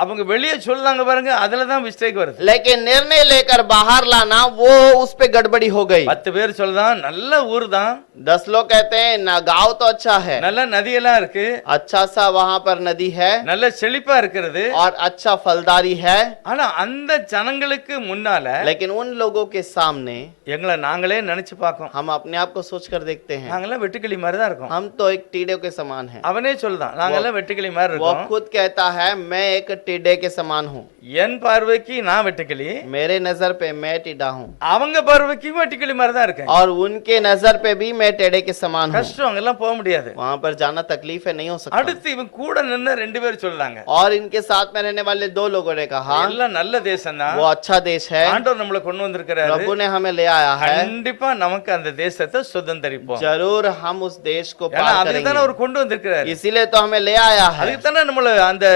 அவங்க வெளியே சொல்லாங்க பாருங்க, அதுல தான் மிஸ்டேக் வருது. लेकिन निर्णय लेकर बाहर लाना वो उस पे गड़बड़ी हो गई। 10 பேர் சொல்றான், நல்ல ஊர் தான், 10 लोग कहते हैं ना, गांव तो अच्छा है, நல்ல நதியெல்லாம் இருக்கு, अच्छा सा वहां पर नदी है, நல்ல செழிப்பா இருக்கிறது. और अच्छा फलदारी है। ஆனா அந்த ஜனங்களுக்கு முன்னால लेकिन उन लोगों के सामने எங்களை நாங்களே நினைச்சு பார்க்கோம், हम अपने आप को सोच कर देखते हैं, நாங்கெல்லாம் வெட்டுக்கிளி மாதிரி தான் இருக்கோம். हम तो एक टीडे के समान हैं। அவனே சொல்றான், நாங்கெல்லாம் வெட்டுக்கிளி மாதிரி वो இருக்கோம். खुद कहता है, मैं एक टीडे के समान हूँ। என் பார்வைக்கு நான் வெட்டுக்கிளி, मेरे नजर पे मैं टीडा हूँ, அவங்க பார்வைக்கு வெட்டுக்கிளி மாதிரி தான் இருக்கேன். और उनके नजर पे भी मैं टेढ़े के समान हूँ। கஷ்டம், அங்கெல்லாம் போக முடியாது. वहां पर जाना तकलीफ है, नहीं हो सकता। அடுத்து இவன் கூட நின்று 2 பேர் சொல்றாங்க, और इनके साथ में रहने वाले 2 लोगों ने कहा, எல்லாம் நல்ல தேசம் தான், वो अच्छा देश है, ஆண்டவர் நம்மளை கொண்டு வந்திருக்கிறாரு, प्रभु ने हमें ले आया है, கண்டிப்பா நமக்கு அந்த தேசத்தை சுதந்தரிப்போம். जरूर हम उस देश को ஏன்னா पार அதுக்கு தானே करेंगे। அவர் கொண்டு வந்திருக்கிறாரு. इसीलिए तो हमें ले आया है। அதுக்கு தானே நம்மள அந்த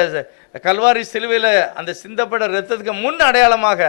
கல்வாரி கல்வாரி சிலுவையில அந்த சிந்தப்பட ரத்தத்துக்கு முன் அடையாளமாக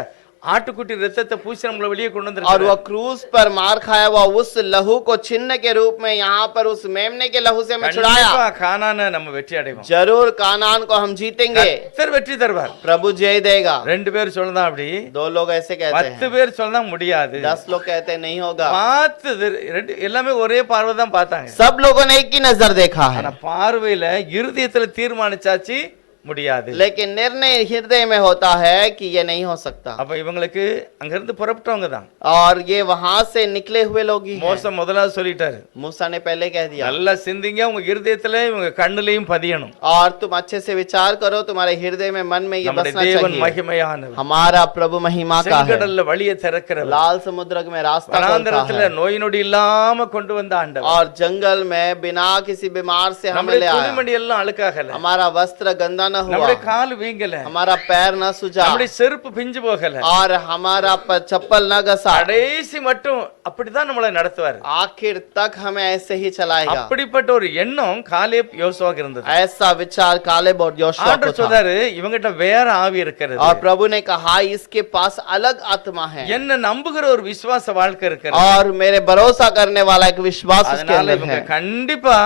ஆட்டுக்குட்டி ரத்தத்தை பூசி நம்மளை வெளியே கொண்டு और வந்திருக்காரு. वो क्रूस पर मार खाया हुआ उस लहू को चिन्ह के रूप में यहाँ पर उस मेमने के लहू से हमें छुड़ाया। கண்டிப்பா கானானை நம்ம வெற்றி அடைவோம். जरूर कानान को हम जीतेंगे, கர்த்தர் வெற்றி தருவார். प्रभु जय देगा। ரெண்டு பேர் சொல்லலாம் அப்படி, 2 लोग ऐसे कहते 10 हैं, பேர் சொல்லா முடியாது. 10 लोग कहते हैं नहीं होगा। பார்த்தது ரெண்டு எல்லாமே ஒரே பார்வை தான் பார்த்தாங்க. सब लोगों ने एक ही नजर देखा है, ஆனா பார்வையில இருதயத்துல தீர்மானிச்சாச்சு முடியாது. लेकिन निर्णय हृदय में होता है कि ये नहीं हो सकता। அப்ப இவங்களுக்கு அங்கிருந்து புறப்பட்டவங்க தான். और ये वहां से निकले हुए लोग ही हैं। மோசம் முதலாவது சொல்லிட்டாரு, मूसा ने पहले कह दिया, நல்லா சிந்திங்க, உங்க இருதயத்துல உங்க கண்ணுலயும் பதியணும். और तुम अच्छे से विचार करो, तुम्हारे हृदय में मन में ये நம்முடைய बसना தேவன் चाहिए, மகிமையானவர், हमारा प्रभु महिमा का है, செங்கடல்ல வழியை திறக்கிறவர், लाल समुद्र में रास्ता खोलता வனாந்தரத்துல है, நோய் நொடி இல்லாம கொண்டு வந்த ஆண்டவர். और जंगल में बिना किसी बीमार से हमें ले நம்முடைய आया, துணிமணி எல்லாம் அழுக்காகல, हमारा वस्त्र गंदा न हुआ, நம்முடைய கால் வீங்கல, हमारा पैर न सुजा, நம்முடைய செருப்பு பிஞ்சு போகல. और हमारा चप्पल न घसा। கடைசி மட்டும் அப்படிதான் நம்மளை நடத்துவார். आखिर तक हमें ऐसे ही चलाएगा। அப்படிப்பட்ட ஒரு எண்ணம் காலேப் யோசுவாக்கு இருந்தது. ऐसा विचार कालेब और योशुआ को ஆண்டவர் था। சொல்றாரு, இவங்கிட்ட வேற ஆவி இருக்கிறது, और प्रभु ने कहा इसके पास अलग आत्मा है, என்ன நம்புகிற ஒரு விசுவாச வாழ்க்கை இருக்கிறது. और मेरे भरोसा करने वाला एक विश्वास उसके அதனால अंदर இவங்க है, கண்டிப்பா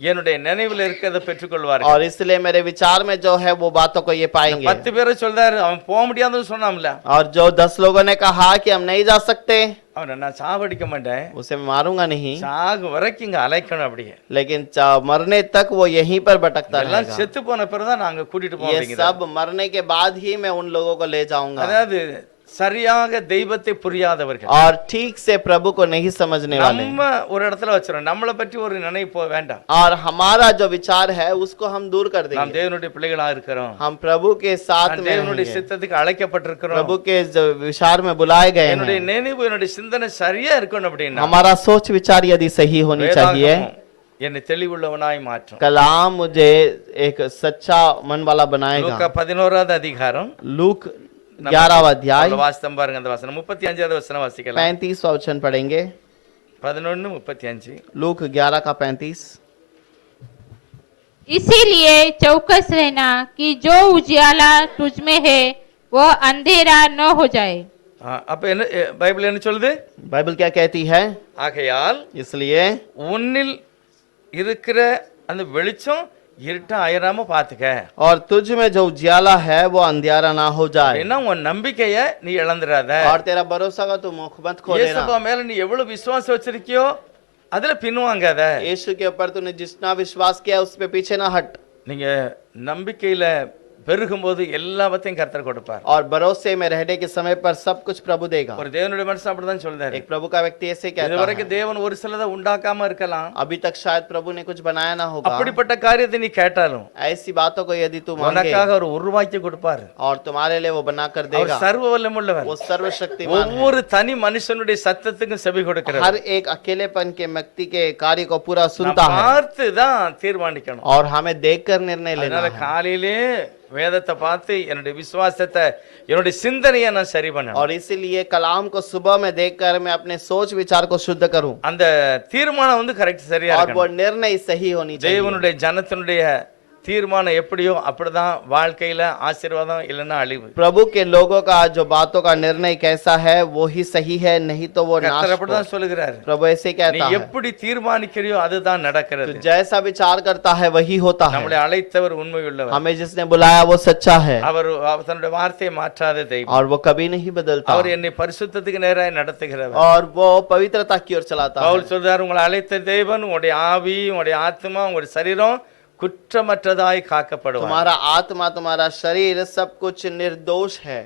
என்னுடைய நினைவுல இருக்கிறத பெற்றுக்கொள்வார்கள். और इसलिए मेरे विचार में जो है वो बातों को ये पाएंगे। 10 பேரை சொல்றாரு, அவன் போக முடியாதுன்னு சொன்னாம்ல, और जो 10 लोगों ने कहा कि हम नहीं जा सकते, அவனை நான் சாவடிக்க மாட்டேன், उसे मैं मारूंगा नहीं, சாகு வரைக்கும் இங்க அலைக்கணும் அப்படியே. लेकिन मरने तक वो यहीं पर भटकता எல்லாம் रहेगा। செத்து போன பிறகுதான் நாங்க கூட்டிட்டு போவோம் ये அப்படிங்கிறார். सब मरने के बाद ही मैं उन लोगों को ले जाऊंगा। அதாவது சரியாக தெய்வத்தை புரியாதவர்கள், और ठीक से प्रभु को नहीं समझने वाले, நம்ம ஒரு இடத்துல வச்சிரோம், நம்மளை பற்றி ஒரு நினைப்பு வேண்டாம். और हमारा जो विचार है उसको हम दूर कर நாம் देंगे। தேவனுடைய பிள்ளைகளா இருக்கிறோம், हम प्रभु के साथ நாம் में தேவனுடைய रहेंगे, சித்தத்துக்கு அழைக்கப்பட்டிருக்கிறோம். प्रभु के जो विचार में बुलाए गए என்னுடைய हैं। நினைவு என்னுடைய சிந்தனை சரியா இருக்கணும் அப்படின்னா हमारा सोच विचार यदि सही होनी चाहिए, வேதாகமம் என்னை தெளிவுள்ளவனாய் மாற்றும். कलाम मुझे एक सच्चा मन वाला बनाएगा। லூக்கா 11வது அதிகாரம் लूक 11वां अध्याय வாசித்தம் பாருங்க, அந்த வசனம் 35வது வசனம் வாசிக்கலாம். 35वां वचन पढ़ेंगे। 11:35. लूक 11 का 35। इसीलिए चौकस रहना कि जो उजियाला तुझ में है वह अंधेरा न हो जाए। அப்ப என்ன பைபிள் என்ன சொல்லுது? बाइबल क्या कहती है? ஆகையால் इसलिए உன்னில் இருக்கிற அந்த வெளிச்சம் இருட்டா ஆயிராம பாத்துக்க. और तुझ में जो उजियाला है वो अंधियारा ना हो जाए, ஏன்னா உன் நம்பிக்கைய நீ இழந்துடாத. और तेरा भरोसा का तू मुख मत खो இயேசுப்பா देना। மேல நீ எவ்வளவு விசுவாசம் வச்சிருக்கியோ அதுல பின்வாங்காத. यीशु के ऊपर तूने जितना विश्वास किया उस पे पीछे ना हट, நீங்க நம்பிக்கையில பெருகும்போது எல்லாவற்றையும் கர்த்தர் கொடுப்பார். और भरोसे में रहने के समय पर सब कुछ प्रभु देगा। ஒரு தேவனுடைய மனுஷன் அப்படிதான் சொல்றாரு. एक प्रभु का व्यक्ति ऐसे कहता இதுவரைக்கும் है, தேவன் ஒரு சிலதை உண்டாக்காம இருக்கலாம், अभी तक शायद प्रभु ने कुछ बनाया ना होगा, அப்படிப்பட்ட காரியத்தை நீ கேட்டாலும் ऐसी बातों को यदि तू मांगे உனக்காக ஒரு உருவாக்கி கொடுப்பாரு. और तुम्हारे लिए वो बना कर அவர் देगा। சர்வ வல்லமுள்ளவர். वो सर्वशक्तिमान है, ஒவ்வொரு தனி மனுஷனுடைய சத்தத்துக்கும் செவி கொடுக்கிறார். हर एक अकेलेपन के व्यक्ति के कार्य को पूरा सुनता है, பார்த்து தான் தீர்மானிக்கணும். और हमें देखकर निर्णय लेना அதனால है। காலையிலே வேதத்தை பார்த்து என்னுடைய விசுவாசத்தை என்னுடைய சிந்தனையை நான் சரி பண்ணணும். और इसीलिए कलाम को सुबह में देखकर मैं अपने सोच विचार को शुद्ध करूं, அந்த தீர்மானம் வந்து கரெக்ட் சரியா और वो இருக்கணும். निर्णय सही होनी चाहिए। தேவனுடைய ஜனத்தினுடைய தீர்மானம் எப்படியோ அப்படிதான் வாழ்க்கையில ஆசீர்வாதம் இல்லைன்னா அழிவு. प्रभु के लोगों का जो बातों का निर्णय कैसा है वो ही सही है, नहीं तो वो नाश கர்த்தர் हो। அப்படிதான் சொல்லுகிறாரு. प्रभु ऐसे நீ कहता है, எப்படி தீர்மானிக்கிறியோ அதுதான் நடக்கிறது. तो जैसा विचार करता है वही होता है। நம்மளை அழைத்தவர் உண்மையுள்ளவர். हमें जिसने बुलाया वो सच्चा है, அவர் தன்னுடைய வார்த்தையை மாற்றாத தெய்வம். और वो कभी नहीं बदलता, அவர் என்னை பரிசுத்தத்துக்கு நேராய் நடத்துகிறவர். और वो पवित्रता की ओर चलाता है। பவுல் சொல்றார், உங்களை அழைத்த தேவன் உங்களுடைய ஆவி, உங்களுடைய ஆத்மா, உங்களுடைய சரீரம் குற்றமற்றதாய் காக்கப்படுவார். तुम्हारा आत्मा तुम्हारा शरीर सब कुछ निर्दोष है,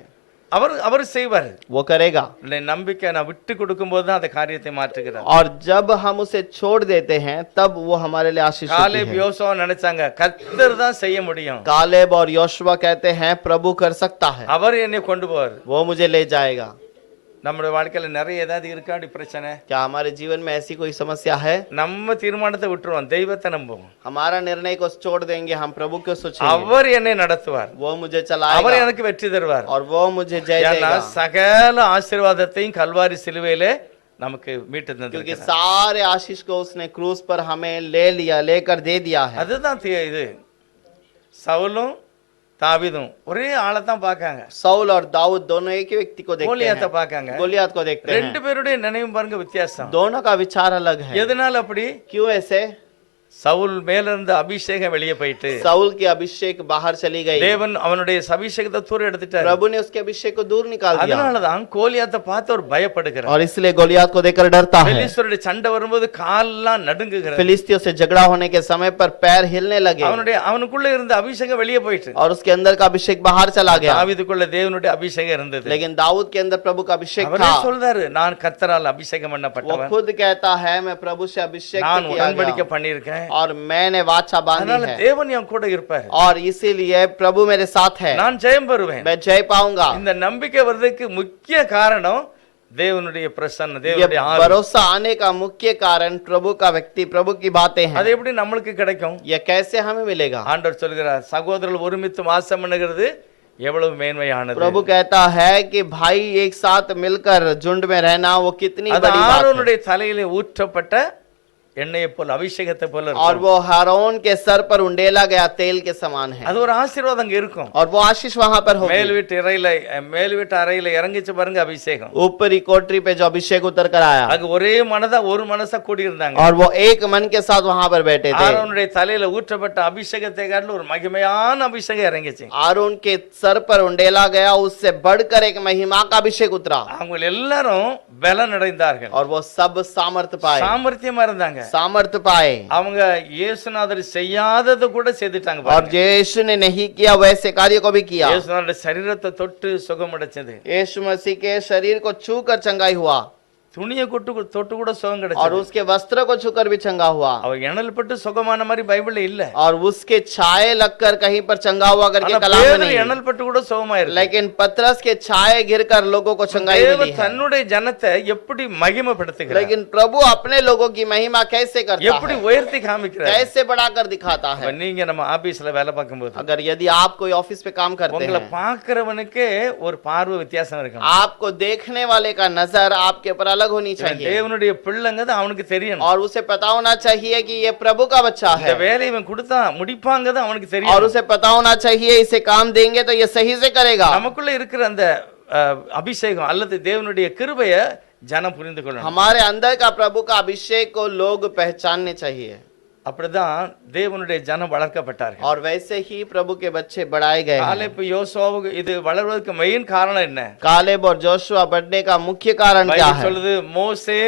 அவர் செய்வார். वो करेगा। நம்பிக்கை நான் விட்டு கொடுக்கும் போது தான் அந்த காரியத்தை மாற்றுகிறார். और जब हम उसे छोड़ देते हैं तब वो हमारे लिए आशीष होती காலேப் है। யோசுவா நினைச்சாங்க கர்த்தர் தான் செய்ய முடியும், कालेब और योशुआ कहते हैं प्रभु कर सकता है, அவர் என்னை கொண்டு போவார். वो मुझे ले जाएगा। நம்முடைய வாழ்க்கையில நிறைய ஏதாவது இருக்கா அப்படி பிரச்சனை? क्या हमारे जीवन में ऐसी कोई समस्या है? நம்ம தீர்மானத்தை விட்டுருவோம், தெய்வத்தை நம்புவோம். हमारा निर्णय को छोड़ देंगे, हम प्रभु को सोचेंगे, அவர் என்னை நடத்துவார், वो मुझे அவர் चलाएगा, எனக்கு வெற்றி தருவார். और वो मुझे जय ஏன்னா देगा। சகல ஆசீர்வாதத்தையும் கல்வாரி சிலுவையிலே நமக்கு மீட்டு क्योंकि தந்திருக்கிறார். सारे आशीष को उसने क्रूस पर हमें ले लिया, लेकर दे दिया है। அதுதான் இது. சவுலும் தாவீதும் ஒரே ஆளை தான் பார்க்காங்க, साउल और दाऊद दोनों एक ही व्यक्ति को देखते கோலியாத்தை हैं, பார்க்காங்க. गोलियत को देखते हैं। ரெண்டு பேருடைய நினைவும் பாருங்க வித்தியாசம். दोनों का विचार अलग है। எதனால அப்படி? क्यों ऐसे? சவுல் மேல இருந்த அபிஷேகம் வெளியே போயிட்டு साउल की अभिषेक बाहर चली गई, தேவன் அவனுடைய அபிஷேகத்தை தூர எடுத்துட்டார். प्रभु ने उसके अभिषेक को दूर निकाल दिया, அதனாலதான் கோலியாத்தை பார்த்து அவர் பயப்படுகிறார். और इसलिए गोलियत को देखकर डरता है। பெலிஸ்தருடைய சண்டை வரும்போது கால்லாம் நடுங்குகிறது. फिलिस्तियों से झगड़ा होने के समय पर पैर हिलने लगे, அவனுக்குள்ள இருந்த அபிஷேகம் வெளியே போயிட்டு, और उसके अंदर का अभिषेक बाहर चला गया। தாவீதுக்குள்ள தேவனுடைய அபிஷேகம் இருந்தது. लेकिन दाऊद के अंदर प्रभु का अभिषेक அவரே था। சொல்றாரு, நான் கர்த்தரால் அபிஷேகம் वो பண்ணப்பட்டவன், खुद कहता है मैं प्रभु से अभिषेक நான் किया உடன்படிக்கை गया, பண்ணியிருக்கேன். और मैंने वाचा बांधी அதனால है, தேவன் என் கூட இருப்பார், और इसीलिए प्रभु मेरे साथ है, நான் ஜெயம் பெறுவேன். मैं जय पाऊंगा। இந்த நம்பிக்கை வர்றதுக்கு முக்கிய காரணம் தேவனுடைய பிரசன்ன, ये தேவனுடைய ஆவி. भरोसा आने का मुख्य कारण प्रभु का व्यक्ति, प्रभु की बातें हैं। அது எப்படி நம்மளுக்கு கிடைக்கும்? ये कैसे हमें मिलेगा? ஆண்டவர் சொல்கிறார், சகோதரர்கள் ஒருமித்து வாசம் பண்ணுகிறது எவ்வளவு மேன்மையானது. प्रभु कहता है कि भाई एक साथ मिलकर झुंड में रहना वो कितनी அது बड़ी बात है। ஆரோனுடைய தலையிலே ஊற்றப்பட்ட எண்ணெயை போல, அபிஷேகத்தை போல और இருக்கும். वो हारून के सर पर उंडेला गया तेल के समान है, அது ஒரு ஆசீர்வாதம் அங்க இருக்கும். और वो आशीष वहां पर होगी। மேல் வீட்டு அறையில இறங்கிச்சு பாருங்க அபிஷேகம். ऊपरी कोठरी पे जो अभिषेक उतर कर आया, அங்க ஒரே மனதா ஒரு மனசா கூடி இருந்தாங்க. और वो एक मन के साथ वहां पर बैठे थे। ஆரோனுடைய தலையில ஊற்றப்பட்ட அபிஷேகத்தை காட்டிலும் ஒரு மகிமையான அபிஷேகம் இறங்கிச்சு. आरून के सर पर उंडेला गया, उससे बढ़कर एक महिमा का अभिषेक उतरा, அவங்க எல்லாரும் பலன் அடைந்தார்கள், और वो सब सामर्थ्य पाए, சாமர்த்தியமா இருந்தாங்க. सामर्थ्य पाए, அவங்க இயேசுநாதர் செய்யாதது கூட செய்துட்டாங்க और பாருங்க. यीशु ने नहीं किया वैसे कार्य को भी किया। இயேசுநாதருடைய சரீரத்தை தொட்டு சுகம் அடைச்சது, यीशु मसीह के शरीर को छूकर चंगाई हुआ, துணியை தொட்டு கூட சுகம் और கிடைச்சது. उसके वस्त्र को छूकर भी चंगा हुआ, அவர் இணல் பட்டு சுகமான மாதிரி பைபிள்ல இல்ல. और उसके छाए लगकर कहीं पर चंगा हुआ करके ஆனா कलाम में பேதுரு नहीं, இணல் பட்டு கூட சுகமாயிருக்கு. लेकिन पतरस के छाए गिरकर लोगों को चंगाई தேவன் मिली है। தன்னுடைய ஜனத்தை எப்படி மகிமைப்படுத்துகிறார், लेकिन प्रभु अपने लोगों की महिमा कैसे करता எப்படி है, உயர்த்தி காமிக்கிறார். कैसे बढ़ाकर दिखाता இப்ப है। நீங்க நம்ம ஆபீஸ்ல வேலை பார்க்கும்போது अगर यदि आप कोई ऑफिस पे काम करते உங்களை हैं, பார்க்கிறவனுக்கே ஒரு பார்வை வித்தியாசம் இருக்கும். आपको देखने वाले का नजर आपके ऊपर अलग होनी चाहिए, தேவனுடைய பிள்ளைங்கிறது அவனுக்கு தெரியணும். और उसे पता होना चाहिए कि ये प्रभु का बच्चा இந்த है, வேலையை இவன் கொடுத்தா முடிப்பாங்கிறது அவனுக்கு और தெரியும். उसे पता होना चाहिए इसे काम देंगे तो ये सही से करेगा। நமக்குள்ள இருக்கிற அந்த அபிஷேகம் அல்லது தேவனுடைய கிருபைய ஜனம் புரிந்து கொள்ளணும். हमारे अंदर का प्रभु का अभिषेक को लोग पहचानने चाहिए, அப்படிதான் தேவனுடைய ஜனம் வளர்க்கப்பட்டார்கள். और वैसे ही प्रभु के बच्चे बढ़ाए गए हैं। காலேப் யோசுவாவுக்கு இது வளர்வதற்கு மெயின் காரணம் என்ன? कालेब और जोशुआ बढ़ने का मुख्य कारण क्या பைபிள் है? சொல்லுது, மோசே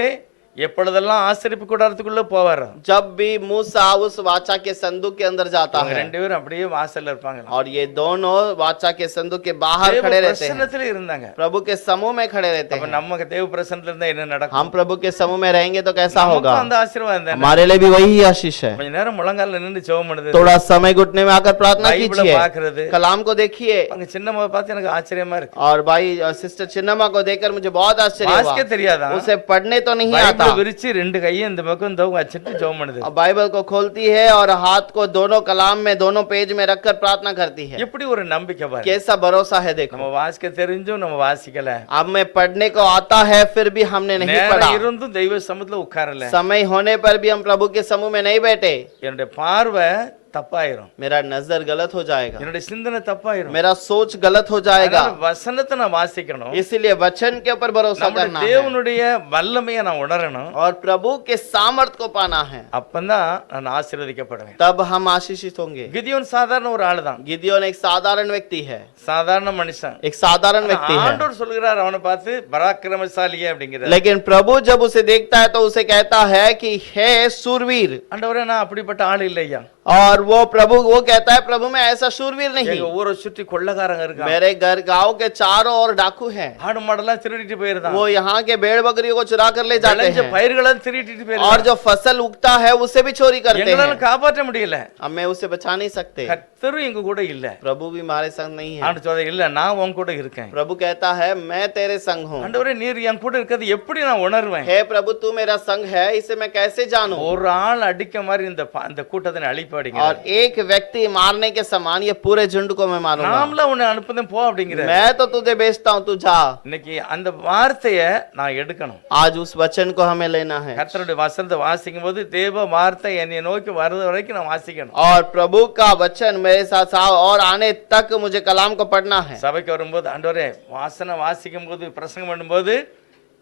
எப்பொழுதெல்லாம் ஆசரிப்பு கூடாரத்துக்குள்ள போவாரோ जब भी मूसा उस वाचा के संदूक के अंदर जाता அவங்க है, ரெண்டு பேரும் அப்படியே வாசல்ல இருப்பாங்க. और ये दोनों वाचा के संदूक के बाहर தேவ खड़े रहते हैं, பிரசன்னத்துல இருந்தாங்க. प्रभु के समूह में खड़े रहते அப்ப हैं। நம்ம தேவ பிரசன்னத்துல இருந்தா என்ன நடக்கும்? हम प्रभु के समूह में रहेंगे तो कैसा होगा? நமக்கும் அந்த ஆசீர்வாதம் தானே. हमारे लिए भी वही आशीष है। கொஞ்ச நேரம் முழங்கால்ல நின்னு ஜெபம் பண்ணுது, थोड़ा समय घुटने में आकर प्रार्थना பைபிளை कीजिए, பாக்குறது. कलाम को देखिए। அங்க சின்னம்மாவை பார்த்து எனக்கு ஆச்சரியமா இருக்கு. और भाई सिस्टर चिन्नमा को देखकर मुझे बहुत आश्चर्य வாசிக்க हुआ, தெரியாதா? उसे पढ़ने तो नहीं आता। பைபிளை விரிச்சு ரெண்டு கையை இந்த பக்கம் இந்த பக்கம் வச்சிட்டு ஜெபம் பண்ணுது. अब बाइबल को खोलती है और हाथ को दोनों कलाम में दोनों पेज में रखकर प्रार्थना करती है। எப்படி ஒரு நம்பிக்கை பாரு. कैसा भरोसा है देखो। நம்ம வாசிக்க தெரிஞ்சும் நம்ம வாசிக்கல, अब मैं पढ़ने को आता है फिर भी हमने नहीं நேரம் पढ़ा, இருந்தும் தெய்வ சமூகத்துல உட்காரல. समय होने पर भी हम प्रभु के समूह में नहीं बैठे, என்னுடைய பார்வை தப்பாயிரும், मेरा नजर गलत हो जाएगा, என்னுடைய சிந்தனை தப்பாயிரும். मेरा सोच गलत हो जाएगा। அதனால வசனத்தை நான் வாசிக்கணும், इसलिए वचन के ऊपर भरोसा நம்முடைய करना है, தேவனுடைய வல்லமையை நான் உணரணும். और प्रभु के सामर्थ को पाना है, அப்பந்தான் நான் ஆசீர்வதிக்கப்படுவேன். तब हम आशीषित होंगे। கிதியோன் சாதாரண ஒரு ஆளு தான், गिदियोन एक साधारण व्यक्ति है, சாதாரண மனுஷன். एक साधारण व्यक्ति है, ஆண்டவர் சொல்கிறார் அவனை பார்த்து பராக்கிரமசாலியே அப்படிங்கிறார். लेकिन प्रभु जब उसे देखता है तो उसे कहता है कि हे सूरवीर, ஆண்டவரே நான் அப்படிப்பட்ட ஆள் இல்லையா, और वो प्रभु वो कहता है प्रभु मैं ऐसा शूरवीर नहीं, எங்க ஊரை சுற்றி கொள்ளக்காரங்க இருக்காங்க, मेरे घर गांव के चारों ओर डाकू हैं, ஆடு மாடெல்லாம் திருடிட்டு போயிருந்தான், वो यहाँ के भेड़ बकरियों को चुरा कर ले जाते விளைஞ்ச हैं, பயிர்களை திருடிட்டு और போயிருந்தான். जो फसल उगता है उसे भी चोरी करते எங்களால हैं, காப்பாற்ற முடியல, हमें उसे बचा नहीं सकते, கர்த்தரும் எங்க கூட இல்ல. प्रभु भी हमारे संग नहीं है। ஆண்டு சொல்ற இல்ல நான் உன் கூட இருக்கேன். प्रभु कहता है मैं तेरे संग हूँ। ஆண்டவரே நீர் என் கூட இருக்கிறது எப்படி நான் உணர்வேன்? हे प्रभु तू मेरा संग है, इसे मैं कैसे जानूं? ஒரு ஆள் அடிக்க மாதிரி இந்த கூட்டத்தை அழிப்ப அப்படிங்கிறார். और एक व्यक्ति मारने के समान ये पूरे झुंड को मैं मारूंगा। நாமள உன்னை அனுப்புதேன் போ அப்படிங்கிறார். मैं तो तुझे भेजता हूँ, तू जा। இன்னைக்கு அந்த வார்த்தைய நான் எடுக்கணும். आज उस वचन को हमें लेना है கர்த்தருடைய வசனத்தை வாசிக்கும் போது தேவ வார்த்தை என்னை நோக்கி வருது வரைக்கும் நான் வாசிக்கணும். और प्रभु का वचन मेरे साथ साथ और आने तक मुझे कलाम को पढ़ना है। சபைக்கு வரும்போது ஆண்டவரே வாசனை வாசிக்கும் போது பிரசங்கம் பண்ணும்போது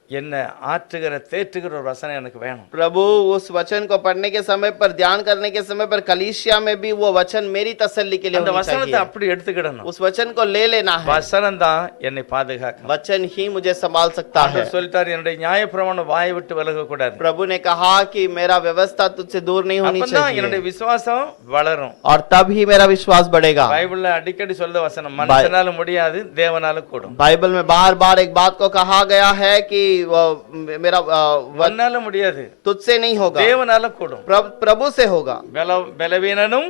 என்ன ஆற்றுகிற தேற்றுகிற ஒரு வசனம் எனக்கு வேணும். प्रभु उस वचन को पढ़ने के समय पर, ध्यान करने के समय पर, कलीसिया में भी वो वचन मेरी तसल्ली के लिए அந்த होनी வசனத்தை चाहिए। அப்படி எடுத்துக்கிடணும். उस वचन को ले लेना है। வசனம் தான் என்னை பாதுகாக்கும். वचन ही मुझे संभाल सकता है। ஆண்டவர் சொல்லிட்டார் என்னுடைய நியாயப்பிரமாணம் வாயை விட்டு விலக கூடாது. प्रभु ने कहा कि मेरा व्यवस्था तुझसे दूर नहीं होनी அப்பதான் என்னுடைய चाहिए, விசுவாசம் வளரும். और तब ही मेरा विश्वास बढ़ेगा। பைபிள்ல அடிக்கடி சொல்ற வசனம் மனுஷனால முடியாது தேவனால கூடும். बाइबल में बार बार एक बात को कहा गया है कि मेरा உன்னால முடியாது तुझसे नहीं होगा, தேவனால கூடும். प्रभु से होगा। பலவீனனும்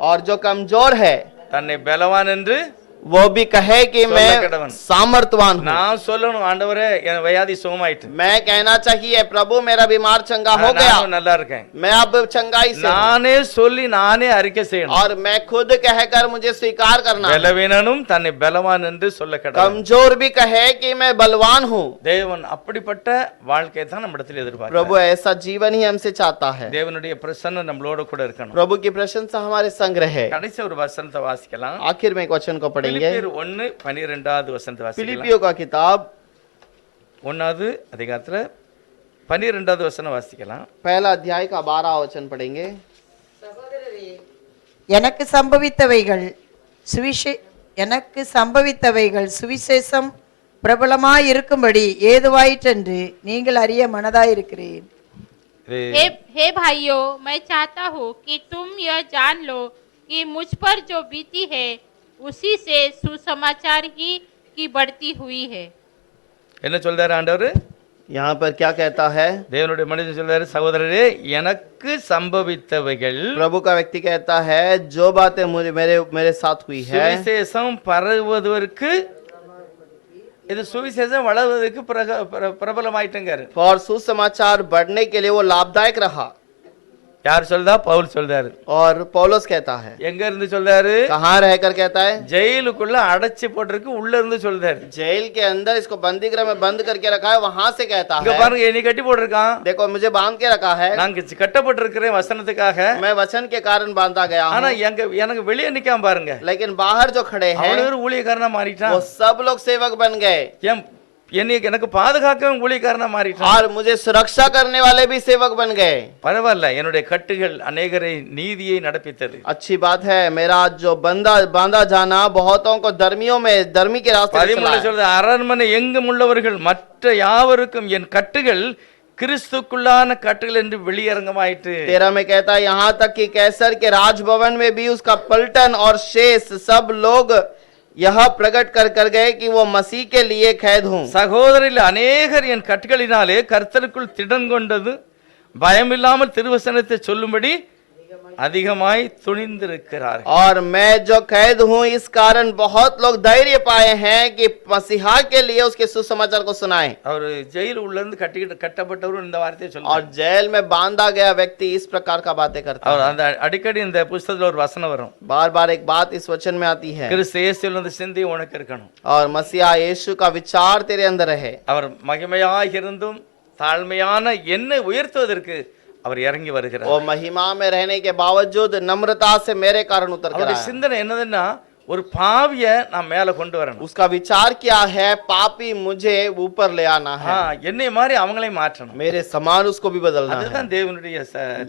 और जो कमजोर है தன்னை பலவான் என்று वो भी कहे कि सोलह मैं कड़वन। सामर्थवान हूँ। நான் சொல்லணும் ஆண்டவரே என் வியாதி சுகமாயிட்டு मैं कहना चाहिए प्रभु मेरा बीमार चंगा हो गया, நான் நல்லா இருக்கேன். मैं अब चंगाई से हूँ। நானே சொல்லி நானே அறிக்கை செய்யணும். और मैं खुद कहकर मुझे स्वीकार करना है। பலவீனனும் தன்னை பலவான் என்று சொல்ல கடவுள். कमजोर भी कहे कि मैं बलवान हूँ। தேவன் அப்படிப்பட்ட வாழ்க்கையை தான் நம்மிடத்தில் எதிர்பார்க்கிறார். प्रभु ऐसा जीवन ही हमसे चाहता है। தேவனுடைய பிரசன்னம் நம்மளோட கூட இருக்கணும். प्रभु की प्रशंसा हमारे संग रहे। கடைசி ஒரு வசனத்தை வாசிக்கலாம். आखिर में एक वचन को पढ़ेंगे, பிலிப்பியர் 1:12 வசனத்தை வாசிக்கலாம். फिलिपियों का किताब 1வது அதிகாரத்துல 12வது வசனம் வாசிக்கலாம். पहला अध्याय का 12 वचन पढ़ेंगे। எனக்கு சம்பவித்தவைகள் சுவிசேஷம் பிரபலமாய் இருக்கும்படி ஏதுவாயிற்றென்று நீங்கள் அறிய மனதாயிருக்கிறேன். हे भाइयों, मैं चाहता हूँ कि तुम यह जान लो कि मुझ पर जो बीती है उसी से सुसमाचार ही की बढ़ती हुई है। என்ன சொல்றாரு ஆண்டவர்? यहाँ पर क्या कहता है? தேவனுடைய மனிதன் சொல்றாரு, சகோதரரே எனக்கு சம்பவித்தவைகள் प्रभु का व्यक्ति कहता है जो बातें मुझे मेरे साथ हुई है, சுவிசேஷம் பரவுவதற்கு இது சுவிசேஷம் வளர்வதற்கு பிரபலமாயிட்டுங்காரு. और सुसमाचार बढ़ने के लिए वो लाभदायक रहा। யார் சொல்றா? பவுல் சொல்றாரு. और पौलुस कहता है। எங்க இருந்து சொல்றாரு? कहाँ रहकर कहता है? ஜெயிலுக்குள்ள அடைச்சு போட்டிருக்கு, உள்ள இருந்து சொல்றாரு. जेल के अंदर इसको बंदी गृह में बंद करके रखा है, वहां से कहता இங்க है। பாருங்க, என்னை கட்டி போட்டிருக்கான். देखो मुझे बांध के रखा है, நான் கட்டப்பட்டிருக்கிறேன் வசனத்துக்காக. मैं वचन के कारण बांधा गया ஆனா हूँ। எனக்கு வெளியே நிக்காம பாருங்க, लेकिन बाहर जो खड़े हैं அவ்வளவு பேர் ஊழியக்காரனா மாறிட்டான். वो सब लोग सेवक बन गए, எனக்கு பாதுகாக்கவும் ஊழியக்காரனா மாறிட்டான். और मुझे सुरक्षा करने वाले भी सेवक बन गए। பரவாயில்ல, என்னுடைய கட்டுகள் अनेகரை நீதியை நடப்பித்தது. अच्छी बात है, मेरा जो बांधा जाना बहुतों को धर्मी के रास्ते पे 13 चलाया। சொல்றது, அரண்மனை எங்கும் உள்ளவர்கள் மற்ற யாவருக்கும் என் கட்டுகள் கிறிஸ்துக்குள்ளான கட்டுகள் என்று வெளியரங்கமாயிற்று. 13 में कहता है यहाँ तक कि कैसर के राजभवन में भी उसका पलटन और शेष सब लोग यह प्रकट कर गए कि वो मसीह के लिए कैद हूं। சகோதரில் அநேகர் என் கட்டுகளினாலே கர்த்தருக்குள் திடன் கொண்டது பயமில்லாமல் திருவசனத்தை சொல்லும்படி अधिकमाई तुनिंदिरुक्கிறார்கள். और मैं जो कैद हूँ इस कारण बहुत लोग धैर्य पाए हैं कि मसीहा के लिए उसके सुसमाचार को सुनाएं। அவர் ஜெயில் உள்ள இருந்து கட்டப்பட்டவர் இந்த வார்த்தையை और சொல்றார். जेल में बांधा गया व्यक्ति इस प्रकार का बातें करता அவர் है। அந்த அடிக்கடி இந்த புத்தகத்துல ஒரு வசனம் வரும். बार बार एक बात इस वचन में आती है, கிறிஸ்து இயேசுவில் அந்த சிந்தை உனக்கு இருக்கணும். और मसीहा यीशु का विचार तेरे अंदर रहे। அவர் மகிமையாக இருந்தும் தாழ்மையான என்னை உயர்த்துவதற்கு அவர் இறங்கி வருகிறார். वो महिमा में रहने के बावजूद नम्रता से मेरे कारण उतर कर அவருடைய आया। சிந்தனை என்னதுன்னா, ஒரு பாவிய நான் மேல கொண்டு வரணும். उसका विचार क्या है? पापी मुझे ऊपर ले आना है, என்னை மாதிரி அவங்களை மாற்றணும். मेरे समान उसको भी बदलना है। அதுதான் தேவனுடைய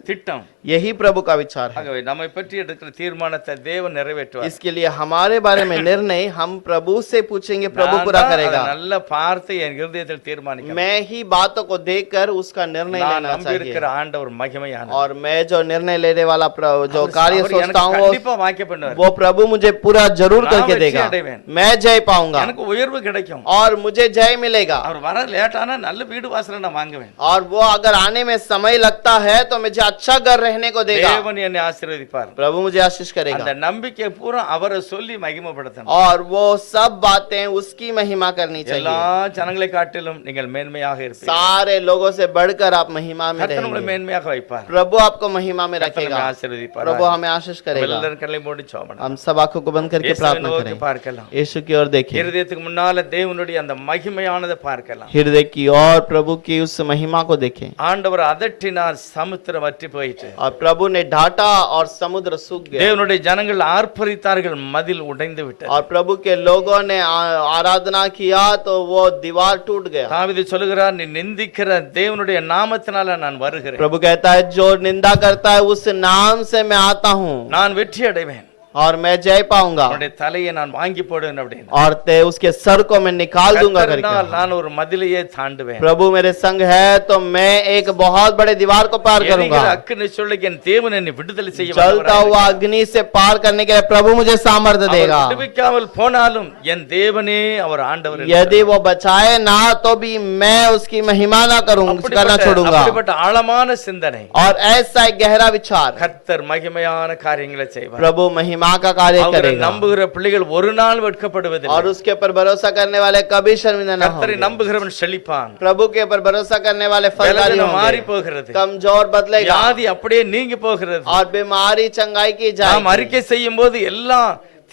திட்டம். यही प्रभु का विचार है। ஆகவே நம்மை பற்றி எடுக்கிற தீர்மானத்தை தேவன் நிறைவேற்றுவார். इसके लिए हमारे बारे में निर्णय हम प्रभु से पूछेंगे, प्रभु पूरा करेगा। நல்ல பார்த்து என் இருதயத்தில் தீர்மானிக்கிறேன். मैं ही बातों को देखकर उसका निर्णय நான் लेना நம்பி இருக்கிற चाहिए, ஆண்டவர் மகிமையானவர். और मैं जो निर्णय लेने वाला जो कार्य அவர் सोचता எனக்கு हूँ கண்டிப்பா வாக்கியம் பண்ணுவார். वो प्रभु मुझे पूरा पूरा जरूर நான் करके வெற்றி देगा। அடைவேன்। मैं जय पाऊंगा எனக்கு உயர்வு கிடைக்கும்। और मुझे जय मिलेगा। அவர் வர லேட் ஆனா நல்ல வீடு வாசலை நான் வாங்குவேன்। और वो अगर आने में समय लगता है तो मुझे अच्छा घर रहने को देगा। தேவன் என்னை ஆசீர்வதிப்பார்। प्रभु मुझे आशीष அந்த करेगा நம்பிக்கை பூரா அவரை சொல்லி மகிமைப்படுத்தணும்। और वो सब बातें उसकी महिमा करनी எல்லா चाहिए। ஜனங்களை காட்டிலும் நீங்கள் மேன்மையாக இருப்பீர்கள்। सारे लोगों से बढ़कर आप महिमा में கர்த்தர் உங்களை रहेंगे। மேன்மையாக வைப்பார்। प्रभु आपको महिमा में கர்த்தர் रखेगा। உங்களை ஆசீர்வதிப்பார்। प्रभु हमें आशीष करेगा। எல்லாரும் கண்களை மூடி ஜெபம் பண்ணுங்க। हम सब आंखों को बंद करके இயேசுவை प्रार्थना நோக்கி करें। பார்க்கலாம்। यीशु की ओर देखें। இருதயத்துக்கு முன்னால தேவனுடைய அந்த மகிமையானதை பார்க்கலாம்। हृदय की और प्रभु की उस महिमा को देखें। ஆண்டவர் அதட்டினார், சமுத்திரம் வற்றி போயிற்று। और प्रभु ने ढाटा और समुद्र सूख गया। தேவனுடைய ஜனங்கள் ஆர்ப்பரித்தார்கள், மதில் உடைந்து விட்டது। और प्रभु के लोगों ने आराधना किया तो वो दीवार टूट गया। தாவீது சொல்லுகிறார், நீ நிந்திக்கிற தேவனுடைய நாமத்தினால நான் வருகிறேன்। प्रभु कहता है जो निंदा करता है उस नाम से मैं आता हूँ நான் வெற்றி அடைவேன், और मैं जय पाऊंगा அவனுடைய தலையை நான் வாங்கி போடுவேன் அப்படின்னு। और ते उसके सर को मैं निकाल दूंगा கர்த்தரினால் करके। நான் ஒரு மதிலையே தாண்டுவேன்। प्रभु मेरे संग है तो मैं एक बहुत बड़े दीवार को पार எரிகிற करूंगा। அக்கினி சூளைக்கு என் தேவன் என்னை விடுதலை செய்ய जलता हुआ வல்லவராய் अग्नि से पार करने के लिए प्रभु मुझे सामर्थ्य அவர் देगा। விடுவிக்காமல் போனாலும் என் தேவனே அவர் ஆண்டவர் यदि वो बचाए ना तो भी मैं उसकी महिमा ना करना छोड़ूंगा। அப்படிப்பட்ட ஆழமான சிந்தனை और ऐसा एक गहरा विचार கர்த்தர் மகிமையான காரியங்களை செய்வார்। प्रभु महिमा का कार्य அவரை करेगा। நம்புகிற பிள்ளைகள் ஒரு நாள் வெட்கப்படுவதில்லை। और उसके ऊपर भरोसा करने वाले कभी शर्मिंदा ना கர்த்தரை होंगे। நம்புகிறவன் செழிப்பான், प्रभु के ऊपर भरोसा करने वाले फलदारी பலவீனம் மாறி होंगे। போகிறது, कमजोर बदलेगा வியாதி அப்படியே நீங்கி போகிறது। और बीमारी चंगाई की நாம் जाएगी। அறிக்கை செய்யும் போது எல்லா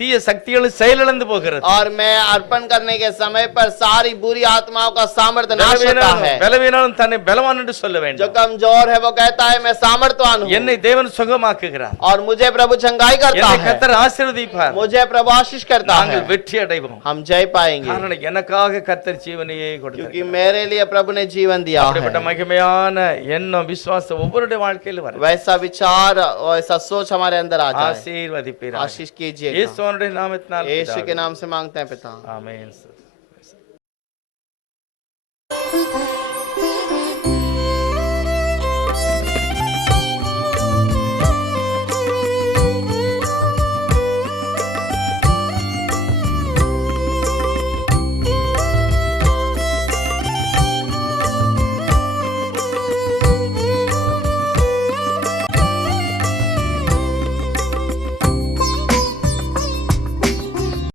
தீய சக்திகளும் செயலிழந்து போகிறது। और मैं अर्पण करने के समय पर सारी बुरी आत्माओं का सामर्थ्य नाश होता है। பலவீனம் தன்னை பலவான் என்று சொல்ல जो வேண்டும்। कमजोर है वो कहता है मैं सामर्थ्यवान हूँ। என்னை தேவன் சுகமாக்குகிறார், और मुझे प्रभु चंगाई करता என்னை है। கர்த்தர் ஆசீர்வதிப்பார், मुझे प्रभु आशीष करता நாங்கள் है। வெற்றி அடைவோம்। हम जय पाएंगे காரணம் எனக்காக கர்த்தர் ஜீவனையே क्योंकि கொடுத்தார்। मेरे लिए प्रभु ने जीवन दिया அப்படிப்பட்ட है। மகிமையான எண்ணம் விசுவாசம் ஒவ்வொருடைய வாழ்க்கையில வரும்। वैसा विचार और ऐसा सोच हमारे अंदर आ जाए। ஆசீர்வதிப்பீராக। आशीष कीजिए। இயேசுவினுடைய நாமத்தினால் यीशु के नाम से मांगते हैं पिता। ஆமென்।